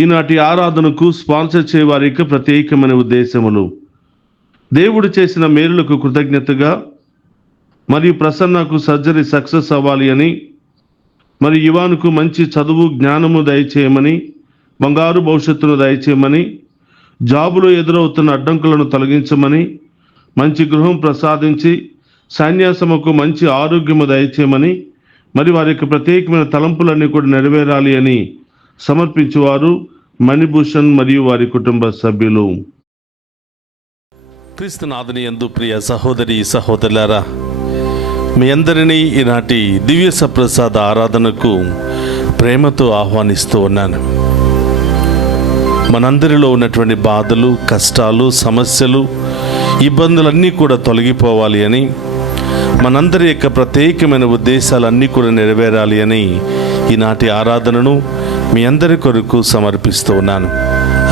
ఈనాటి ఆరాధనకు స్పాన్సర్ చేయవారి యొక్క ప్రత్యేకమైన ఉద్దేశములు: దేవుడు చేసిన మేలులకు కృతజ్ఞతగా, మరియు ప్రసన్నకు సర్జరీ సక్సెస్ అవ్వాలి అని, మరి యువానుకు మంచి చదువు జ్ఞానము దయచేయమని, బంగారు భవిష్యత్తును దయచేయమని, జాబులో ఎదురవుతున్న అడ్డంకులను తొలగించమని, మంచి గృహం ప్రసాదించి సన్యాసముకు మంచి ఆరోగ్యము దయచేయమని, మరి వారి యొక్క ప్రత్యేకమైన తలంపులన్నీ కూడా నెరవేరాలి అని సమర్పించేవారు మణిభూషణ్ మరియు వారి కుటుంబ సభ్యులు. క్రీస్తునాథుని యందు ప్రియ సహోదరి సహోదరులారా, మీ అందరినీ ఈనాటి దివ్య సప్రసాద ఆరాధనకు ప్రేమతో ఆహ్వానిస్తూ ఉన్నాను. మనందరిలో ఉన్నటువంటి బాధలు, కష్టాలు, సమస్యలు, ఇబ్బందులన్నీ కూడా తొలగిపోవాలి అని, మనందరి యొక్క ప్రత్యేకమైన ఉద్దేశాలన్నీ కూడా నెరవేరాలి అని ఈనాటి ఆరాధనను మీ అందరి కొరకు సమర్పిస్తూ ఉన్నాను.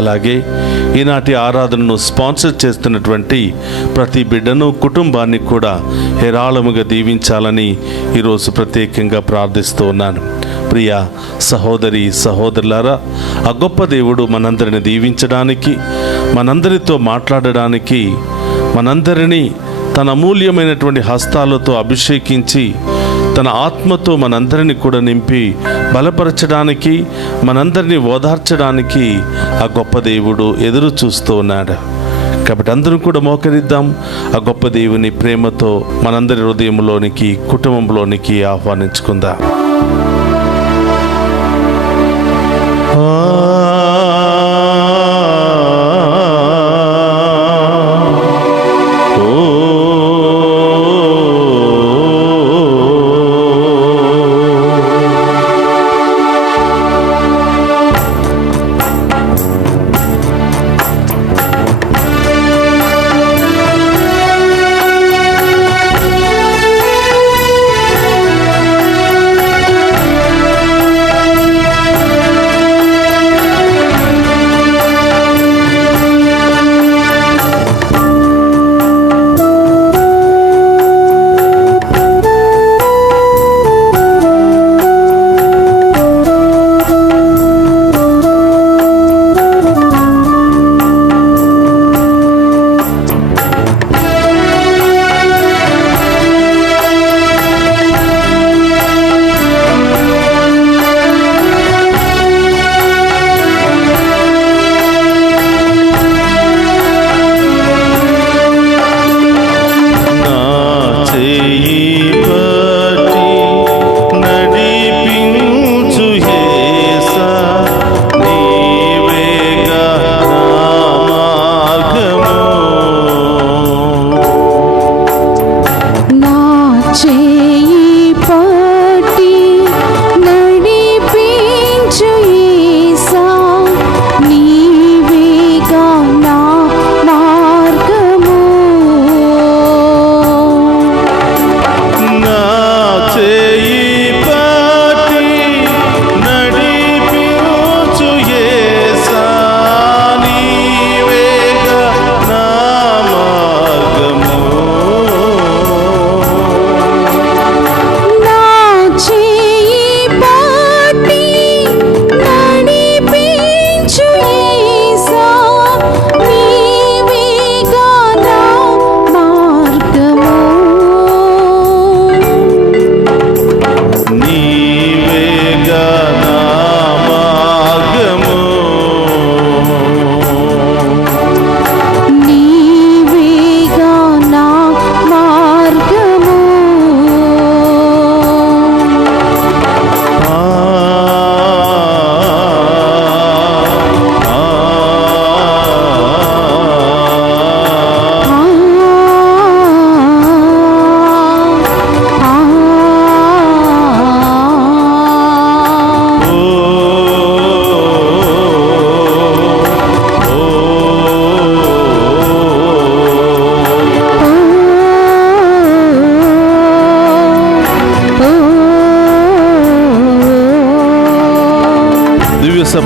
అలాగే ఈనాటి ఆరాధనను స్పాన్సర్ చేస్తున్నటువంటి ప్రతి బిడ్డను, కుటుంబాన్ని కూడా హేరాళముగా దీవించాలని ఈరోజు ప్రత్యేకంగా ప్రార్థిస్తూ ఉన్నాను. ప్రియ సహోదరి సహోదరులారా, ఆ గొప్ప దేవుడు మనందరిని దీవించడానికి, మనందరితో మాట్లాడడానికి, మనందరినీ తన అమూల్యమైనటువంటి హస్తాలతో అభిషేకించి తన ఆత్మతో మనందరినీ కూడా నింపి బలపరచడానికి, మనందరినీ ఓదార్చడానికి ఆ గొప్ప దేవుడు ఎదురు చూస్తూ ఉన్నాడు. కాబట్టి అందరం కూడా మోకరిద్దాం. ఆ గొప్ప దేవుని ప్రేమతో మనందరి హృదయంలోనికి, కుటుంబంలోనికి ఆహ్వానించుకుందాం.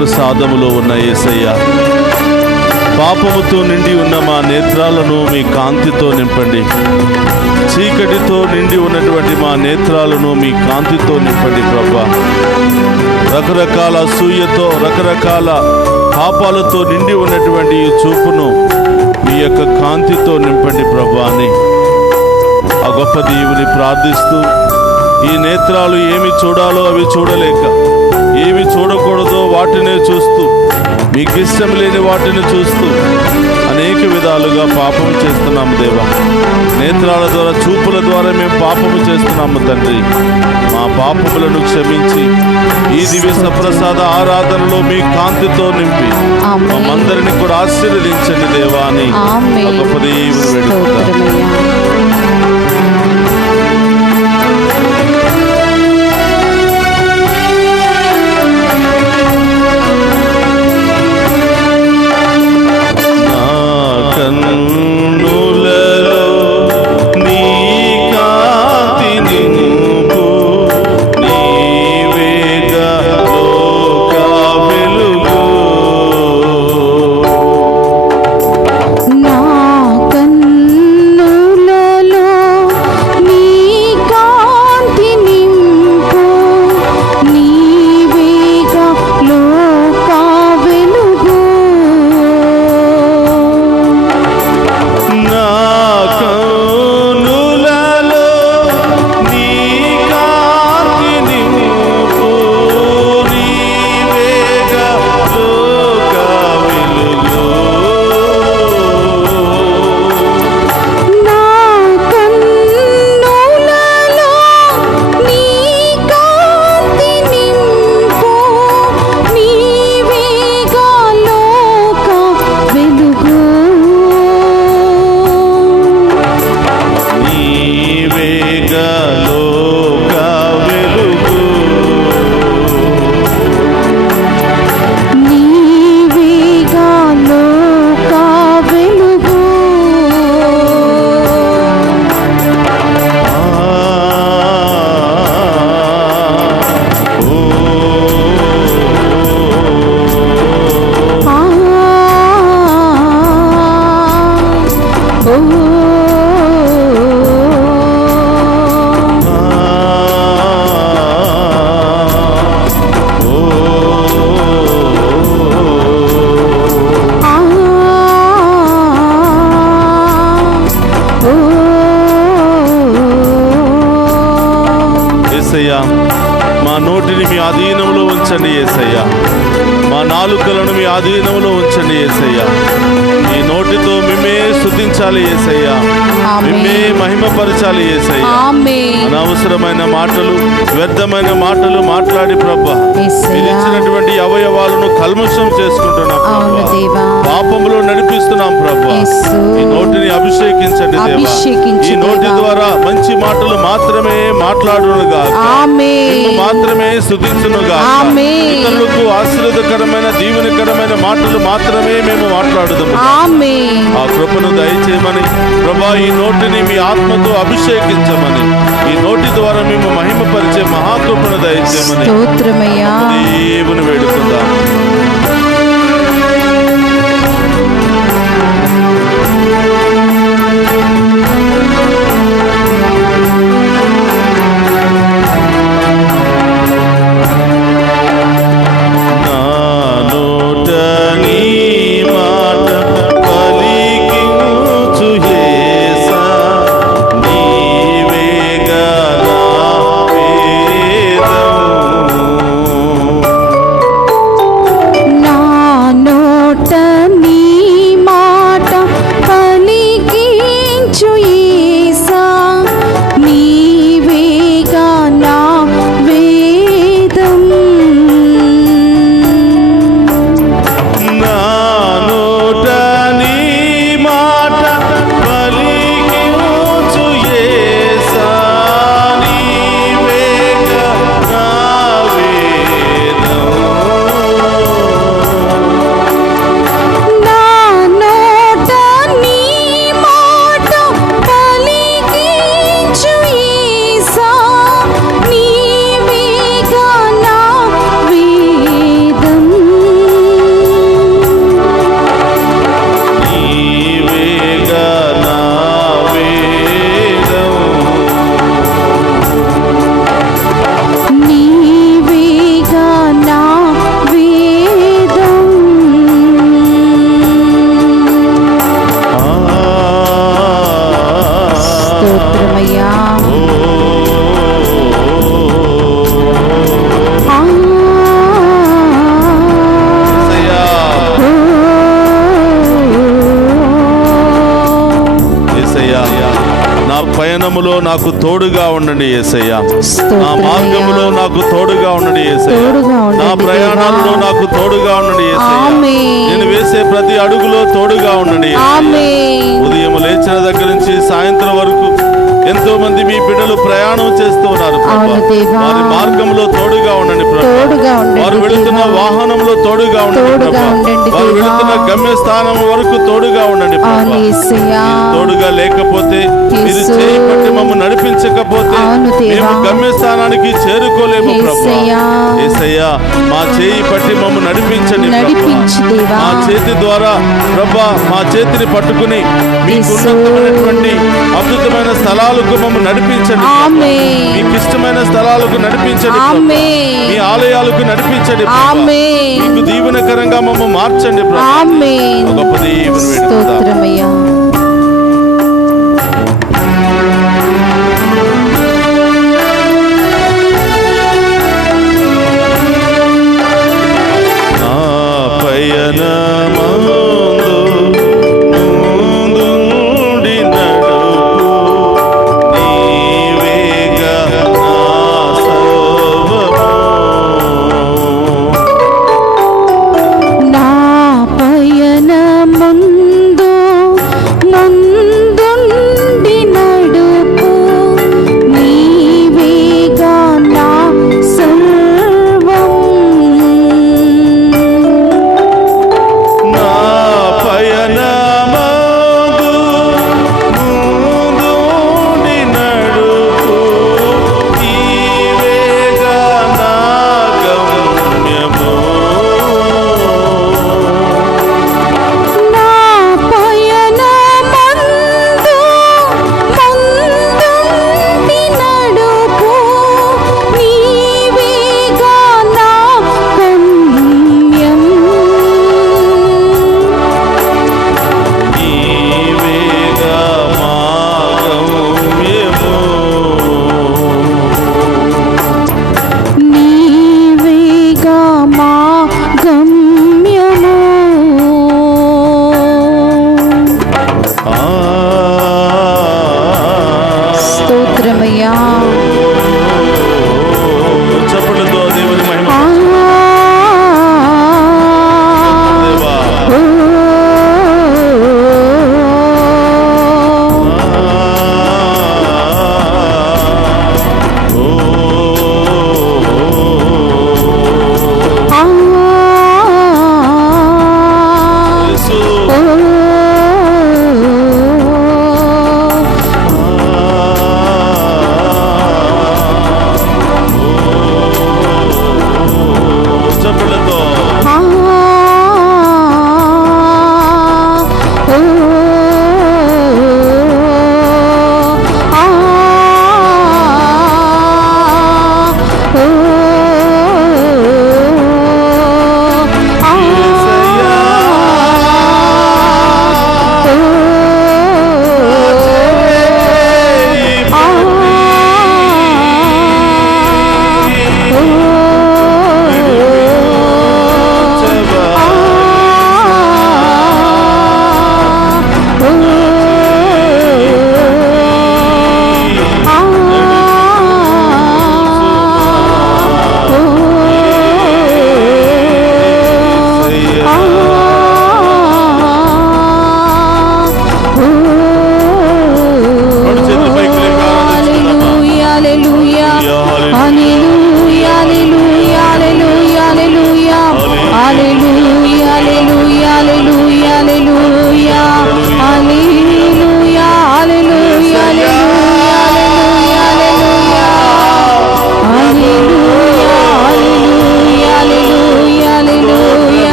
ప్రసాదములో ఉన్న యేసయ్య, పాపముతో నిండి ఉన్న మా నేత్రాలను మీ కాంతితో నింపండి. చీకటితో నిండి ఉన్నటువంటి మా నేత్రాలను మీ కాంతితో నింపండి ప్రభువా. రకరకాల అసూయతో, రకరకాల పాపాలతో నిండి ఉన్నటువంటి ఈ చూపును మీ యొక్క కాంతితో నింపండి ప్రభా అని ఆ గొప్ప దేవుని ప్రార్థిస్తూ, ఈ నేత్రాలు ఏమి చూడాలో అవి చూడలేక, ఏమి చూడకూడదో వాటినే చూస్తూ, మీకు ఇష్టం లేని వాటిని చూస్తూ అనేక విధాలుగా పాపం చేస్తున్నాము దేవా. నేత్రాల ద్వారా, చూపుల ద్వారా మేము పాపము చేస్తున్నాము తండ్రి. మా పాపములను క్షమించి ఈ దివ్య సప్రసాద ఆరాధనలో మీ కాంతితో నింపి మమ్మందరిని కూడా ఆశీర్వదించండి దేవా అని గొప్ప దేవుని వేడుకుంటాం. మా నోటిని మీ ఆధీనంలో ఉంచండి యేసయ్యా. మా నాలుకలను మీ ఆధీనంలో ఉంచండి యేసయ్యా. ఈ నోటితో మిమ్మే స్తుతించాలి యేసయ్యా, మిమ్మే మహిమపరచాలి యేసయ్యా. అనవసరమైన మాటలు, వ్యర్థమైన మాటలు మాట్లాడి ప్రభా మీరు ఇచ్చినటువంటి అవయవాలను కల్మషం చేసుకుంటున్నాం ప్రభా, పాపములో నడిపిస్తున్నాం ప్రభా. ఈ నోటిని అభిషేకించండి దేవా. ఈ నోటి ద్వారా మంచి మాటలు మాత్రమే మాట్లాడునుగా, మాత్రమే స్తుతించునుగా, ఇతరులకు ఆశీర్వాదకరమైన దీవెనకరమైన మాటలు మాత్రమే మేము మాట్లాడుదాము. ఆ కృపను దయచేయమని ప్రభా, ఈ నోటిని మీ ఆత్మతో అభిషేకించమని, ఈ నోటి ద్వారా మేము మహిమపరిచే మహాకృపను దయచేయమని దేవుని వేడుకుందాం. స్తోత్రమయ్యా. నా పయనములో నాకు తోడుగా ఉండండి యేసయ్యా. నా మార్గములో నాకు తోడుగా ఉండండి యేసయ్యా. నా ప్రయాణాలలో నాకు తోడుగా ఉండండి యేసయ్యా. నేను వేసే ప్రతి అడుగులో తోడుగా ఉండండి. ఉదయం లేచిన దగ్గర నుంచి సాయంత్రం వరకు ఎంతో మంది మీ బిడ్డలు ప్రయాణం చేస్తూ ఉన్నారు. వారి మార్గంలో తోడుగా ఉండండి ప్రభువా. వారు వెళుతున్న వాహనంలో తోడుగా ఉండండి ప్రభువా. వారు వెళుతున్న గమ్య స్థానం వరకు తోడుగా ఉండండి ప్రభువా. తోడుగా లేకపోతే, మీరు చేయి పట్టి మమ్మల్ని నడిపించకపోతే మేము గమ్య స్థానానికి చేరుకోలేము ప్రభువా. యేసయ్యా, మా చేయి పట్టి మమ్మల్ని నడిపించండి ప్రభువా. మా చేతి ద్వారా ప్రభువా, మా చేతిని పట్టుకుని మీకు ఉన్నతమైనటువంటి అద్భుతమైన స్థలాలకు మమ్మల్ని నడిపించండి. మీకు ఇష్టమైన స్థలాలకు నడిపించండి. మీ ఆలయాలకు నడిపించండి. మీకు దీవెనకరంగా మమ్మల్ని మార్చండి. గొప్ప దీవెన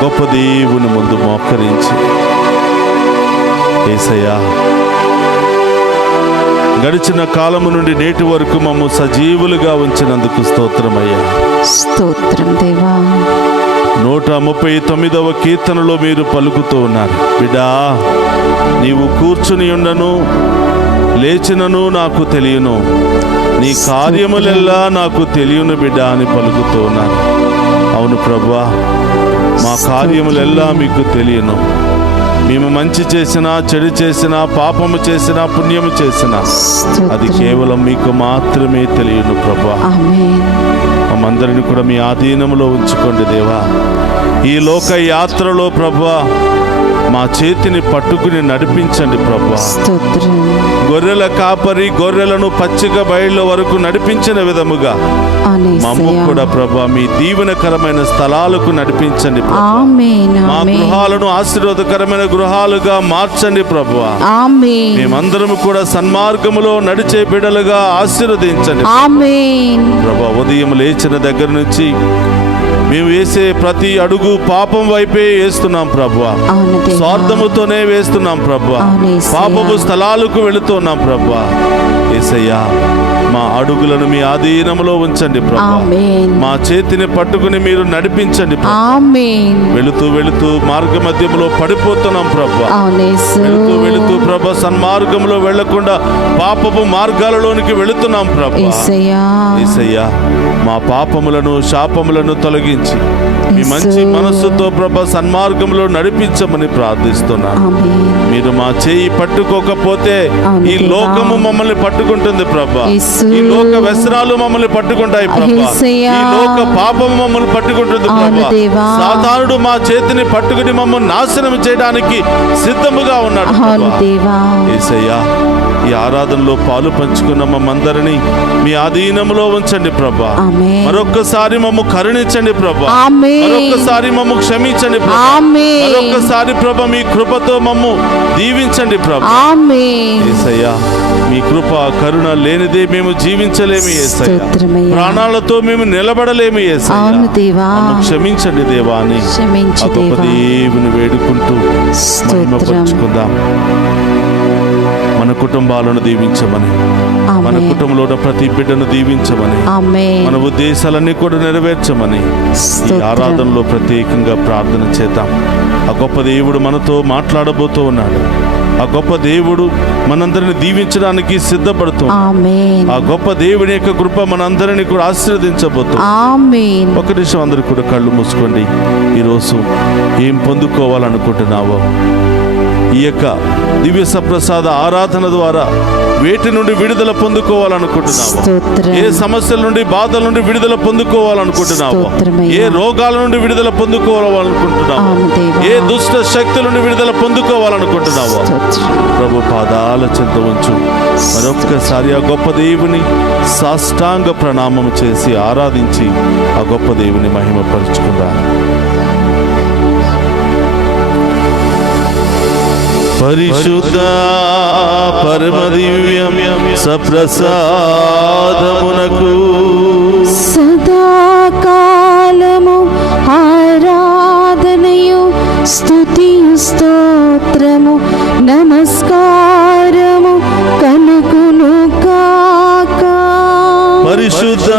గొప్ప దేవుని ముందు మోకరించి, యేసయ్యా గడిచిన కాలము నుండి నేటి వరకు మమ్ము సజీవులుగా ఉంచినందుకు స్తోత్రమయ్యా. స్తోత్రం దేవా. 139వ కీర్తనలో మీరు పలుకుతూ ఉన్నారు, బిడ్డా నీవు కూర్చుని ఉండను లేచినను నాకు తెలియను, నీ కార్యములెల్లా నాకు తెలియను బిడ్డ అని పలుకుతూ ఉన్నారు. అవును ప్రభువా, మా కార్యములెల్లా మీకు తెలియను. మేము మంచి చేసినా, చెడు చేసినా, పాపము చేసినా, పుణ్యము చేసినా అది కేవలం మీకు మాత్రమే తెలియను ప్రభువా. మమ్మందరిని కూడా మీ ఆధీనంలో ఉంచుకోండి దేవా. ఈ లోక యాత్రలో ప్రభువా మా చేతిని పట్టుకుని నడిపించండి ప్రభువా. గొర్రెల కాపరి గొర్రెలను పచ్చిక బయళ్ళ వరకు నడిపించిన విధముగా మమ్ము కూడా ప్రభువా మీ దీవెనకరమైన స్థలాలకు నడిపించండి ప్రభువా. మా గృహాలను ఆశీర్వాదకరమైన గృహాలుగా మార్చండి ప్రభువా. మేమందరం కూడా సన్మార్గములో నడిచే బిడ్డలుగా ఆశీర్వదించండి ప్రభువా. ఉదయం లేచిన దగ్గర నుంచి మేము వేసే ప్రతి అడుగు పాపం వైపే వేస్తున్నాం ప్రభువా. స్వార్థముతోనే వేస్తున్నాం ప్రభువా. పాపపు స్థలాలకు వెళుతున్నాం ప్రభువా. యేసయ్యా మా అడుగులను మీ ఆధీనంలో ఉంచండి ప్రభువా. మా చేతిని పట్టుకుని మీరు నడిపించండి ప్రభువా. వెళుతూ వెళుతూ మార్గ మధ్యంలో పడిపోతున్నాం ప్రభువా. వెళుతూ ప్రభువా సన్మార్గంలో వెళ్లకుండా పాపపు మార్గాలలోనికి వెళుతున్నాం ప్రభువా. యేసయ్యా మా పాపములను శాపములను తొలగించి మీ మంచి మనస్సుతో ప్రభా సన్మార్గంలో నడిపించమని ప్రార్థిస్తున్నాను. మీరు మా చేయి పట్టుకోకపోతే ఈ లోకము మమ్మల్ని పట్టుకుంటుంది ప్రభా. ఈ లోక వ్యసనాలు మమ్మల్ని పట్టుకుంటాయి ప్రభా. ఈ లోక పాపము మమ్మల్ని పట్టుకుంటుంది ప్రభా. సాతానుడు మా చేతిని పట్టుకుని మమ్మల్ని నాశనం చేయడానికి సిద్ధముగా ఉన్నాడు ప్రభా. యేసయ్యా ఈ ఆరాధనలో పాలు పంచుకున్న మమ్మందరినీ మీ ఆధీనంలో ఉంచండి ప్రభా. మరొక్కసారి మమ్ము కరుణించండి ప్రభా. మరొక్కసారి మమ్ము క్షమించండి ప్రభా. మరొక్కసారి ప్రభా మీ కృపతో మమ్ము దీవించండి ప్రభా. యేసయ్యా మీ కృప కరుణ లేనిదే మేము జీవించలేము యేసయ్యా. ప్రాణాలతో మేము నిలబడలేము యేసయ్యా. క్షమించండి దేవా అని ఆ గొప్ప దేవుని వేడుకుంటూ మహిమపరుచుకుందాం. మన కుటుంబాలను దీవించమని, మన కుటుంబంలో ఉన్న ప్రతి బిడ్డను దీవించమని, మన ఉద్దేశాలన్నీ కూడా నెరవేర్చమని ఈ ఆరాధనలో ప్రత్యేకంగా ప్రార్థన చేద్దాం. ఆ గొప్ప దేవుడు మనతో మాట్లాడబోతూ ఉన్నాడు. ఆ గొప్ప దేవుడు మనందరిని దీవించడానికి సిద్ధపడుతుంది. ఆ గొప్ప దేవుని యొక్క కృప మనందరినీ కూడా ఆశీర్వదించబోతుంది. ఒక నిమిషం అందరూ కూడా కళ్ళు మూసుకోండి. ఈరోజు ఏం పొందుకోవాలనుకుంటున్నావో, ఈ యొక్క దివ్య సప్రసాద ఆరాధన ద్వారా వేటి నుండి విడుదల పొందుకోవాలనుకుంటున్నావు, ఏ సమస్యల నుండి బాధల నుండి విడుదల పొందుకోవాలనుకుంటున్నావు, ఏ రోగాల నుండి విడుదల పొందుకోవాలనుకుంటున్నావు, ఏ దుష్ట శక్తుల నుండి విడుదల పొందుకోవాలనుకుంటున్నావు, ప్రభు పాదాల చెంత ఉంచు. మరొక్కసారి ఆ గొప్ప దేవుని సాష్టాంగ ప్రణామం చేసి ఆరాధించి ఆ గొప్ప దేవుని మహిమపరుచుకుందాం. పరిశుద్ధ పరమ దివ్యం సప్రసాదమునకు సదాకాలము ఆరాధనయు స్తుతియు స్తోత్రము నమస్కారము కలుగును గాక. పరిశుద్ధ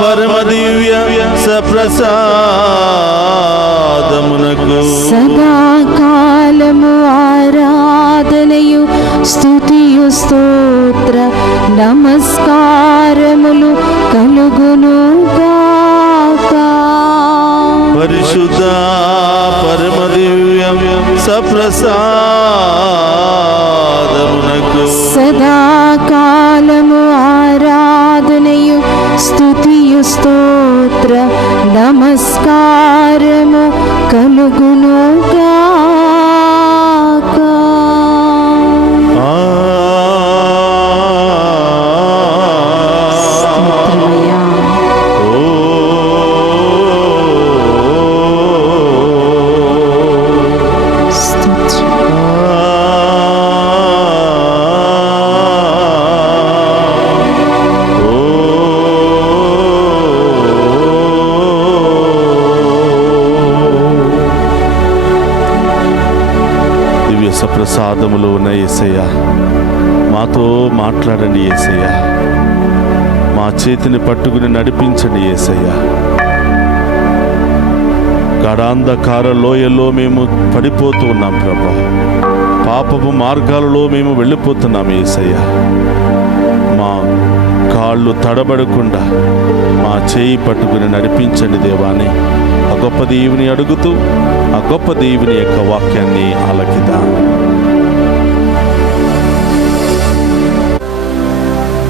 పరమ దివ్య సప్రసాదమునకు సదాకాలము ఆరాధనయు స్తుతియు స్తోత్ర నమస్కారములు కలుగును గాక. పరిశుద్ధ పరమ దివ్య సప్రసాదమునకు సదాకాలము ఆరాధనయు స్తుతియు స్తోత్ర నమస్కారము కలుగును గాక. మాంస ప్రసాదములో ఉన్న యేసయ్య, మాతో మాట్లాడండి యేసయ్య, మా చేతిని పట్టుకుని నడిపించండి యేసయ్య. గాఢాంధకార లోయలో మేము పడిపోతూ ఉన్నాం ప్రభా, పాపపు మార్గాలలో మేము వెళ్ళిపోతున్నాం యేసయ్య. మా కాళ్ళు తడబడకుండా మా చేయి పట్టుకుని నడిపించండి దేవాని. ఆ గొప్ప దేవుని అడుగుతూ ఆ గొప్ప దేవుని యొక్క వాక్యాన్ని ఆలకిద్దాం.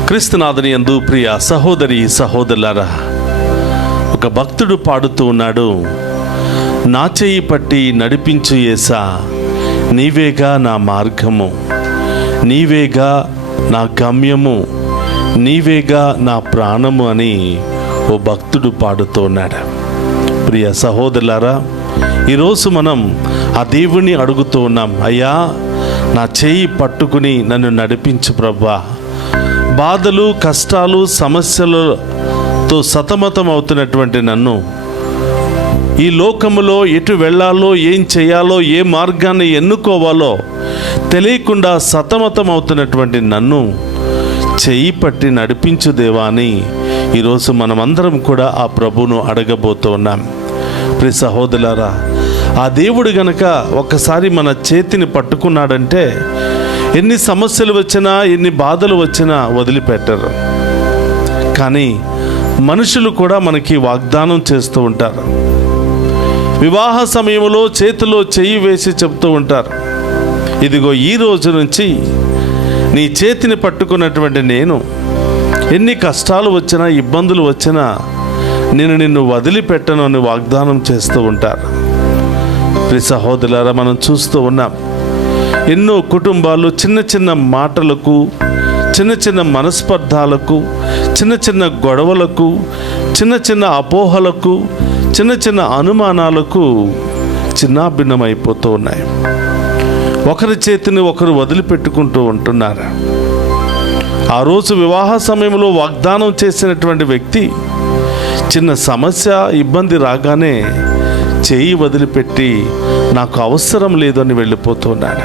క్రీస్తునాథుని యందు ప్రియ సహోదరి సహోదరులారా, ఒక భక్తుడు పాడుతూ ఉన్నాడు, నా చేయి పట్టి నడిపించు యేసా, నీవేగా నా మార్గము, నీవేగా నా గమ్యము, నీవేగా నా ప్రాణము అని ఓ భక్తుడు పాడుతూ ఉన్నాడు. ప్రియ సహోదరులారా, ఈరోజు మనం ఆ దేవుణ్ణి అడుగుతూ ఉన్నాం, అయ్యా నా చేయి పట్టుకుని నన్ను నడిపించు ప్రభా. బాధలు, కష్టాలు, సమస్యలతో సతమతం అవుతున్నటువంటి నన్ను, ఈ లోకములో ఎటు వెళ్ళాలో, ఏం చేయాలో, ఏ మార్గాన్ని ఎన్నుకోవాలో తెలియకుండా సతమతం అవుతున్నటువంటి నన్ను చేయి పట్టి నడిపించు దేవా అని ఈరోజు మనమందరం కూడా ఆ ప్రభువును అడగబోతూ ఉన్నాం. ప్రియ సహోదరులారా, ఆ దేవుడు గనక ఒక్కసారి మన చేతిని పట్టుకున్నాడంటే ఎన్ని సమస్యలు వచ్చినా, ఎన్ని బాధలు వచ్చినా వదిలిపెట్టరు. కానీ మనుషులు కూడా మనకి వాగ్దానం చేస్తూ ఉంటారు. వివాహ సమయంలో చేతిలో చెయ్యి వేసి చెప్తూ ఉంటారు, ఇదిగో ఈ రోజు నుంచి నీ చేతిని పట్టుకున్నటువంటి నేను ఎన్ని కష్టాలు వచ్చినా, ఇబ్బందులు వచ్చినా నేను నిన్ను వదిలిపెట్టను అని వాగ్దానం చేస్తూ ఉంటారు. ప్రియ సహోదరులారా, మనం చూస్తూ ఉన్నాం, ఎన్నో కుటుంబాలు చిన్న చిన్న మాటలకు, చిన్న చిన్న మనస్పర్ధాలకు, చిన్న చిన్న గొడవలకు, చిన్న చిన్న అపోహలకు, చిన్న చిన్న అనుమానాలకు చిన్నాభిన్నమైపోతూ ఉన్నాయి. ఒకరి చేతిని ఒకరు వదిలిపెట్టుకుంటూ ఉంటున్నారు. ఆ రోజు వివాహ సమయంలో వాగ్దానం చేసినటువంటి వ్యక్తి చిన్న సమస్య, ఇబ్బంది రాగానే చేయి వదిలిపెట్టి నాకు అవసరం లేదు అని వెళ్ళిపోతున్నాడు.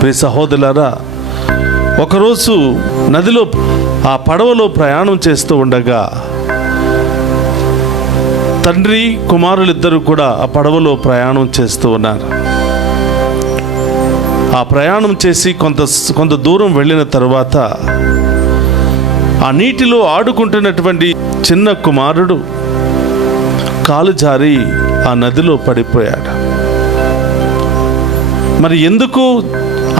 ప్రియ సహోదరులారా, ఒకరోజు నదిలో ఆ పడవలో ప్రయాణం చేస్తూ ఉండగా తండ్రి కుమారులిద్దరూ కూడా ఆ పడవలో ప్రయాణం చేస్తూ ఉన్నారు. ఆ ప్రయాణం చేసి కొంత దూరం వెళ్ళిన తర్వాత ఆ నీటిలో ఆడుకుంటున్నటువంటి చిన్న కుమారుడు కాలు జారి ఆ నదిలో పడిపోయాడు. మరి ఎందుకు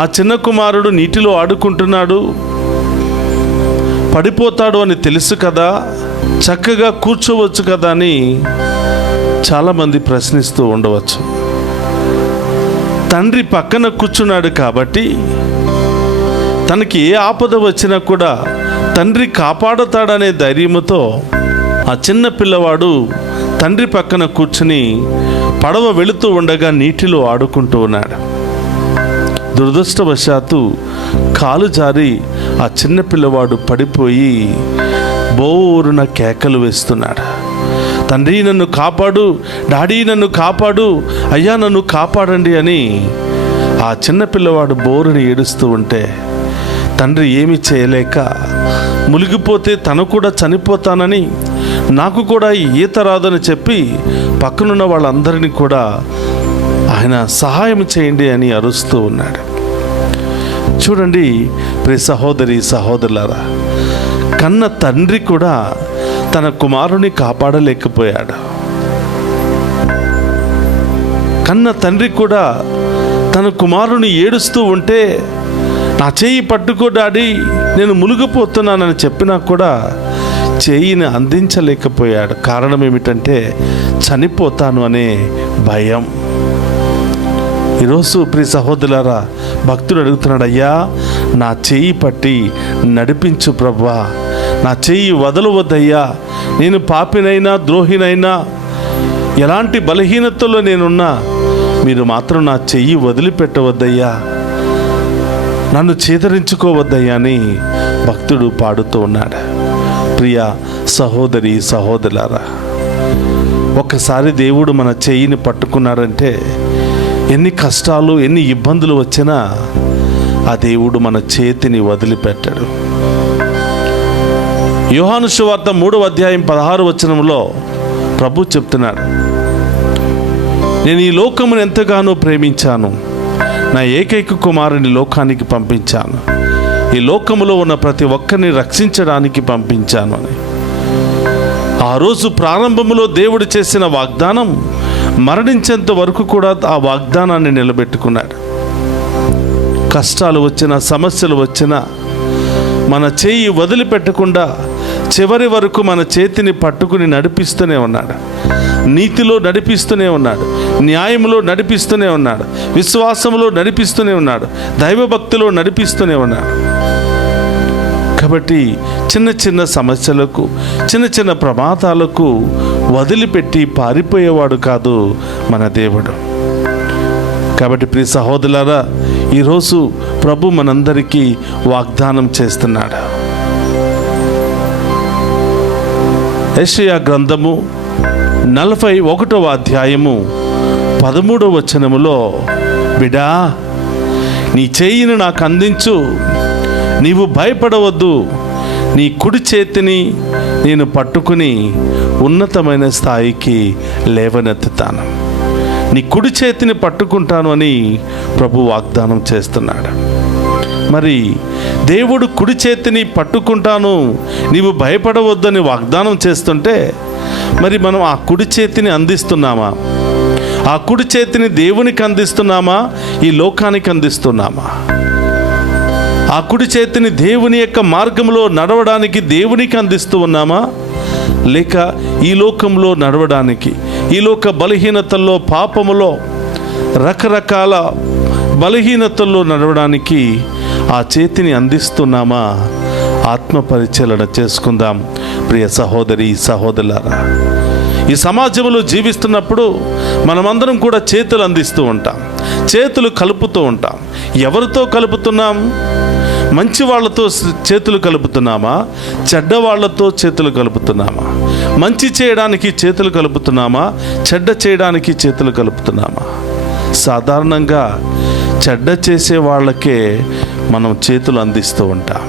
ఆ చిన్న కుమారుడు నీటిలో ఆడుకుంటున్నాడు, పడిపోతాడు అని తెలుసు కదా, చక్కగా కూర్చోవచ్చు కదా అని చాలామంది ప్రశ్నిస్తూ ఉండవచ్చు. తండ్రి పక్కన కూర్చున్నాడు కాబట్టి తనకి ఏ ఆపద వచ్చినా కూడా తండ్రి కాపాడుతాడనే ధైర్యంతో ఆ చిన్న పిల్లవాడు తండ్రి పక్కన కూర్చుని పడవ వెళుతూ ఉండగా నీటిలో ఆడుకుంటూ ఉన్నాడు. దురదృష్టవశాత్తు కాలు జారి ఆ చిన్న పిల్లవాడు పడిపోయి బోరున కేకలు వేస్తున్నాడు. తండ్రి నన్ను కాపాడు, డాడీ నన్ను కాపాడు, అయ్యా నన్ను కాపాడండి అని ఆ చిన్న పిల్లవాడు బోరుని ఏడుస్తూ ఉంటే తండ్రి ఏమీ చేయలేక, మునిగిపోతే తను కూడా చనిపోతానని, నాకు కూడా ఈత రాదని చెప్పి పక్కనున్న వాళ్ళందరినీ కూడా ఆయన సహాయం చేయండి అని అరుస్తూ ఉన్నాడు. చూడండి ప్రియ సహోదరి సహోదరులారా, కన్న తండ్రి కూడా తన కుమారుని కాపాడలేకపోయాడు. కన్న తండ్రి కూడా తన కుమారుని ఏడుస్తూ ఉంటే నా చేయి పట్టుకో డాడీ, నేను మునిగిపోతున్నానని చెప్పినా కూడా చేయిని అందించలేకపోయాడు. కారణం ఏమిటంటే చనిపోతాను అనే భయం. ఈరోజు ప్రియ సహోదరులారా, భక్తుడు అడుగుతున్నాడు, అయ్యా నా చేయి పట్టి నడిపించు ప్రభువా, నా చేయి వదలవద్దయ్యా, నేను పాపినైనా ద్రోహినైనా ఎలాంటి బలహీనతలో నేనున్నా మీరు మాత్రం నా చెయ్యి వదిలిపెట్టవద్దయ్యా, నన్ను చేదరించుకోవద్దయ్యా అని భక్తుడు పాడుతూ ఉన్నాడు. ప్రియ సహోదరి సహోదరులారా, ఒక్కసారి దేవుడు మన చెయ్యిని పట్టుకున్నాడంటే ఎన్ని కష్టాలు, ఎన్ని ఇబ్బందులు వచ్చినా ఆ దేవుడు మన చేతిని వదిలిపెట్టాడు. యోహాను సువార్త 3వ అధ్యాయం 16వ వచనంలో ప్రభు చెప్తున్నాడు, నేను ఈ లోకమును ఎంతగానో ప్రేమించాను, నా ఏకైక కుమారుని లోకానికి పంపించాను, ఈ లోకములో ఉన్న ప్రతి ఒక్కరిని రక్షించడానికి పంపించాను అని. ఆ రోజు ప్రారంభంలో దేవుడు చేసిన వాగ్దానం మరణించేంత వరకు కూడా ఆ వాగ్దానాన్ని నిలబెట్టుకున్నాడు. కష్టాలు వచ్చినా, సమస్యలు వచ్చినా మన చేయి వదిలిపెట్టకుండా చివరి వరకు మన చేతిని పట్టుకుని నడిపిస్తూనే ఉన్నాడు. నీతిలో నడిపిస్తూనే ఉన్నాడు, న్యాయంలో నడిపిస్తూనే ఉన్నాడు, విశ్వాసంలో నడిపిస్తూనే ఉన్నాడు, దైవభక్తిలో నడిపిస్తూనే ఉన్నాడు. కాబట్టి చిన్న చిన్న సమస్యలకు, చిన్న చిన్న ప్రమాదాలకు వదిలిపెట్టి పారిపోయేవాడు కాదు మన దేవుడు. కాబట్టి ప్రియ సహోదరులారా, ఈరోజు ప్రభు మనందరికీ వాగ్దానం చేస్తున్నాడు. యెషయా గ్రంథము 41వ అధ్యాయము 13వ వచనములో, బిడా నీ చేయిని నాకు అందించు, నీవు భయపడవద్దు, నీ కుడి చేతిని నేను పట్టుకుని ఉన్నతమైన స్థాయికి లేవనెత్తుతాను. నీ కుడి చేతిని పట్టుకుంటాను అని ప్రభు వాగ్దానం చేస్తున్నాడు. మరి దేవుడు కుడి చేతిని పట్టుకుంటాను, నీవు భయపడవద్దని వాగ్దానం చేస్తుంటే, మరి మనం ఆ కుడి చేతిని అందిస్తున్నామా? ఆ కుడి చేతిని దేవునికి అందిస్తున్నామా? ఈ లోకానికి అందిస్తున్నామా? ఆ కుడి చేతిని దేవుని యొక్క మార్గంలో నడవడానికి దేవునికి అందిస్తూ ఉన్నామా? లేక ఈ లోకంలో నడవడానికి, ఈ లోక బలహీనతల్లో, పాపములో, రకరకాల బలహీనతల్లో నడవడానికి ఆ చేతిని అందిస్తున్నామా? ఆత్మ పరిశీలన చేసుకుందాం ప్రియ సహోదరి సహోదరులారా. ఈ సమాజంలో జీవిస్తున్నప్పుడు మనమందరం కూడా చేతులు అందిస్తూ ఉంటాం, చేతులు కలుపుతూ ఉంటాం. ఎవరితో కలుపుతున్నాం? మంచి వాళ్ళతో చేతులు కలుపుతున్నామా? చెడ్డ వాళ్ళతో చేతులు కలుపుతున్నామా? మంచి చేయడానికి చేతులు కలుపుతున్నామా? చెడ్డ చేయడానికి చేతులు కలుపుతున్నామా? సాధారణంగా చెడ్డ చేసే వాళ్ళకే మనం చేతులు అందిస్తూ ఉంటాం.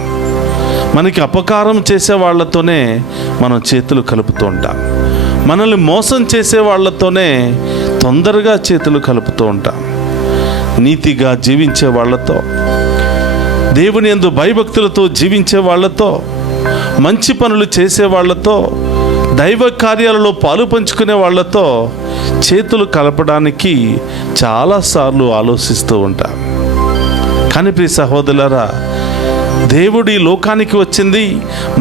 మనకి అపకారం చేసే వాళ్ళతోనే మనం చేతులు కలుపుతూ ఉంటాం. మనల్ని మోసం చేసే వాళ్ళతోనే తొందరగా చేతులు కలుపుతూ ఉంటాం. నీతిగా జీవించే వాళ్ళతో, దేవుని యందు భయభక్తులతో జీవించే వాళ్ళతో, మంచి పనులు చేసే వాళ్ళతో, దైవ కార్యాలలో పాలు పంచుకునే వాళ్ళతో చేతులు కలపడానికి చాలాసార్లు ఆలోచిస్తూ ఉంటాం. కానీ ప్రియ సహోదరులారా, దేవుడు ఈ లోకానికి వచ్చింది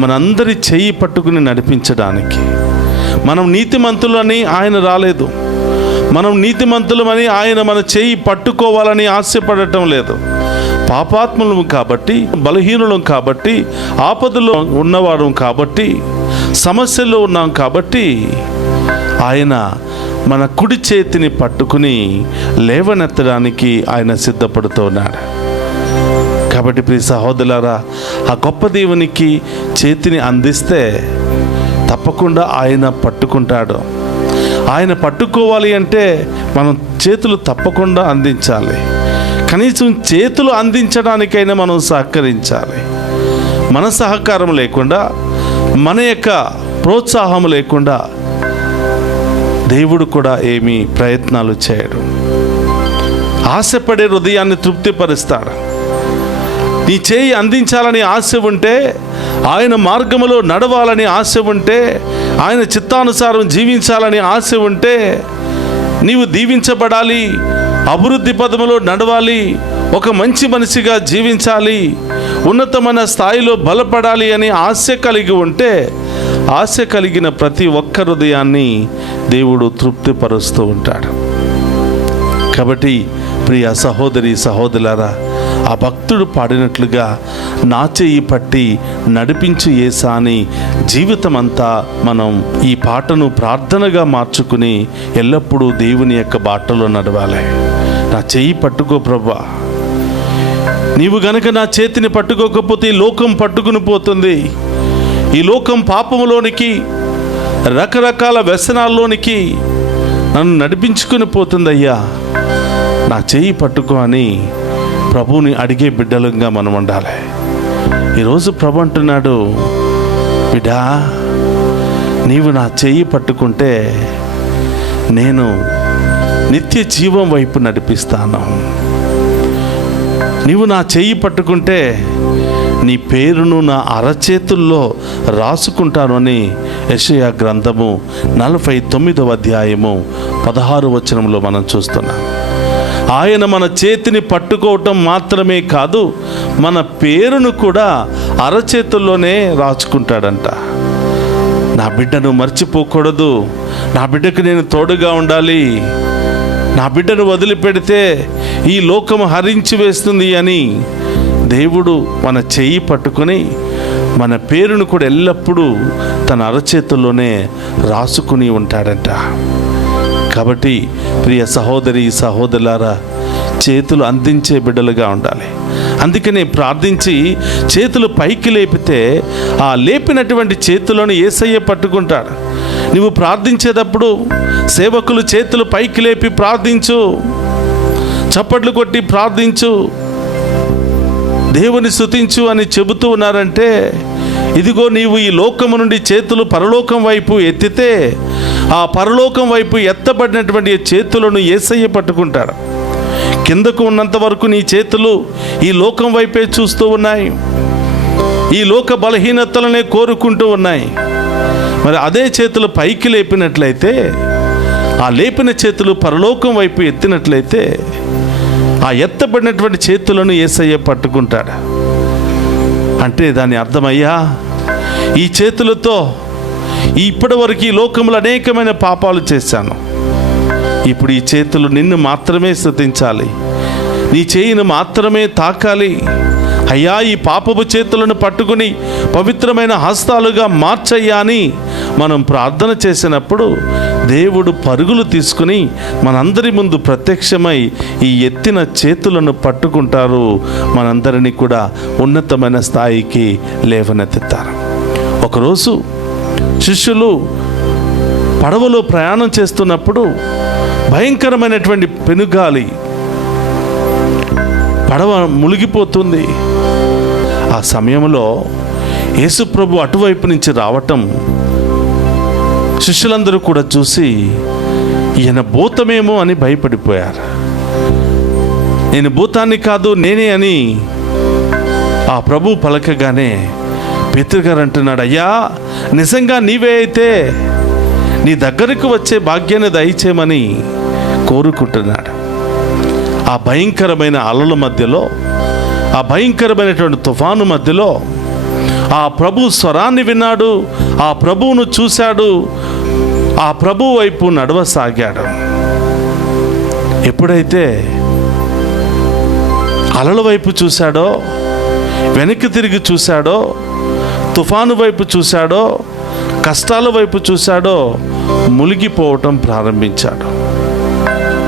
మనందరి చేయి పట్టుకుని నడిపించడానికి. మనం నీతిమంతులని ఆయన రాలేదు, మనం నీతిమంతులమని ఆయన మన చేయి పట్టుకోవాలని ఆశపడటం లేదు. పాపాత్ములం కాబట్టి, బలహీనులం కాబట్టి, ఆపదలో ఉన్నవాడు కాబట్టి, సమస్యల్లో ఉన్నాం కాబట్టి ఆయన మన కుడి చేతిని పట్టుకుని లేవనెత్తడానికి ఆయన సిద్ధపడుతూ ఉన్నాడు. కాబట్టి ప్రియ సహోదరులారా, ఆ గొప్ప దేవునికి చేతిని అందిస్తే తప్పకుండా ఆయన పట్టుకుంటాడు. ఆయన పట్టుకోవాలి అంటే మనం చేతులు తప్పకుండా అందించాలి. కనీసం చేతులు అందించడానికైనా మనం సహకరించాలి. మన సహకారం లేకుండా, మన యొక్క ప్రోత్సాహం లేకుండా దేవుడు కూడా ఏమీ ప్రయత్నాలు చేయడు. ఆశపడే హృదయాన్ని తృప్తిపరుస్తాడు. నీ చేయి అందించాలని ఆశ ఉంటే, ఆయన మార్గములో నడవాలని ఆశ ఉంటే, ఆయన చిత్తానుసారం జీవించాలని ఆశ ఉంటే, నీవు దీవించబడాలి, అభివృద్ధి పదములో నడవాలి, ఒక మంచి మనిషిగా జీవించాలి, ఉన్నతమైన స్థాయిలో బలపడాలి అని ఆశ కలిగి ఉంటే, ఆశ కలిగిన ప్రతి ఒక్క హృదయాన్ని దేవుడు తృప్తిపరుస్తూ ఉంటాడు. కాబట్టి ప్రియ సహోదరి సహోదరులారా, ఆ భక్తుడు పాడినట్లుగా నా చెయ్యి పట్టి నడిపించు యేసా అని జీవితమంతా మనం ఈ పాటను ప్రార్థనగా మార్చుకుని ఎల్లప్పుడూ దేవుని యొక్క బాటలో నడవాలి. నా చెయ్యి పట్టుకో ప్రభువా, నీవు గనక నా చేతిని పట్టుకోకపోతే ఈ లోకం పట్టుకుని పోతుంది. ఈ లోకం పాపములోనికి, రకరకాల వ్యసనాల్లోనికి నన్ను నడిపించుకుని పోతుందయ్యా. నా చెయ్యి పట్టుకో అని ప్రభువుని అడిగే బిడ్డలుగా మనం ఉండాలి. ఈరోజు ప్రభు అంటున్నాడు, బిడ్డా నీవు నా చెయ్యి పట్టుకుంటే నేను నిత్య జీవం వైపు నడిపిస్తాను. నీవు నా చెయ్యి పట్టుకుంటే నీ పేరును నా అరచేతుల్లో రాసుకుంటాను అని యెషయా గ్రంథము 49వ అధ్యాయము 16వ వచనంలో మనం చూస్తున్నాం. ఆయన మన చేతిని పట్టుకోవటం మాత్రమే కాదు, మన పేరును కూడా అరచేతుల్లోనే రాసుకుంటాడంట. నా బిడ్డను మర్చిపోకూడదు, నా బిడ్డకు నేను తోడుగా ఉండాలి, నా బిడ్డను వదిలిపెడితే ఈ లోకము హరించి వేస్తుంది అని దేవుడు మన చెయ్యి పట్టుకొని మన పేరును కూడా ఎల్లప్పుడూ తన అరచేతుల్లోనే రాసుకుని ఉంటాడంట. కాబట్టి ప్రియ సహోదరి సహోదరులారా, చేతులు అందించే బిడ్డలుగా ఉండాలి. అందుకనే ప్రార్థించి చేతులు పైకి లేపితే ఆ లేపినటువంటి చేతులను యేసయ్య పట్టుకుంటాడు. నువ్వు ప్రార్థించేటప్పుడు సేవకులు చేతులు పైకి లేపి ప్రార్థించు, చప్పట్లు కొట్టి ప్రార్థించు, దేవుని స్తుతించు అని చెబుతూ ఉన్నారంటే, ఇదిగో నీవు ఈ లోకము నుండి చేతులు పరలోకం వైపు ఎత్తితే ఆ పరలోకం వైపు ఎత్తబడినటువంటి చేతులను యేసయ్య పట్టుకుంటాడు. కిందకు ఉన్నంత వరకు నీ చేతులు ఈ లోకం వైపే చూస్తూ ఉన్నాయి, ఈ లోక బలహీనతలనే కోరుకుంటూ ఉన్నాయి. మరి అదే చేతులు పైకి లేపినట్లయితే, ఆ లేపిన చేతులు పరలోకం వైపు ఎత్తినట్లయితే ఆ ఎత్తబడినటువంటి చేతులను యేసయ్య పట్టుకుంటాడు. అంటే దాని అర్థమయ్యా, ఈ చేతులతో ఇప్పటి వరకు ఈ లోకములు అనేకమైన పాపాలు చేశాను, ఇప్పుడు ఈ చేతులు నిన్ను మాత్రమే స్తుతించాలి, నీ చేయిని మాత్రమే తాకాలి. అయ్యా ఈ పాపపు చేతులను పట్టుకుని పవిత్రమైన హస్తాలుగా మార్చయ్యా అని మనం ప్రార్థన చేసినప్పుడు దేవుడు పరుగులు తీసుకుని మనందరి ముందు ప్రత్యక్షమై ఈ ఎత్తిన చేతులను పట్టుకుంటారు, మనందరినీ కూడా ఉన్నతమైన స్థాయికి లేవనెత్తుతారు. ఒకరోజు శిష్యులు పడవలో ప్రయాణం చేస్తున్నప్పుడు భయంకరమైనటువంటి పెనుగాలి, పడవ మునిగిపోతుంది. ఆ సమయంలో యేసుప్రభు అటువైపు నుంచి రావటం శిష్యులందరూ కూడా చూసి ఈయన భూతమేమో అని భయపడిపోయారు. నేను భూతాన్ని కాదు నేనే అని ఆ ప్రభు పలకగానే పేతురు గారు అంటున్నాడు, అయ్యా నిజంగా నీవే అయితే నీ దగ్గరకు వచ్చే భాగ్యాన్ని దయచేయమని కోరుకుంటున్నాడు. ఆ భయంకరమైన అలల మధ్యలో, ఆ భయంకరమైనటువంటి తుఫాను మధ్యలో ఆ ప్రభు స్వరాన్ని విన్నాడు, ఆ ప్రభువును చూశాడు, ఆ ప్రభు వైపు నడవసాగాడు. ఎప్పుడైతే అలల వైపు చూశాడో, వెనక్కి తిరిగి చూశాడో, తుఫాను వైపు చూశాడో, కష్టాల వైపు చూశాడో, మునిగిపోవటం ప్రారంభించాడు.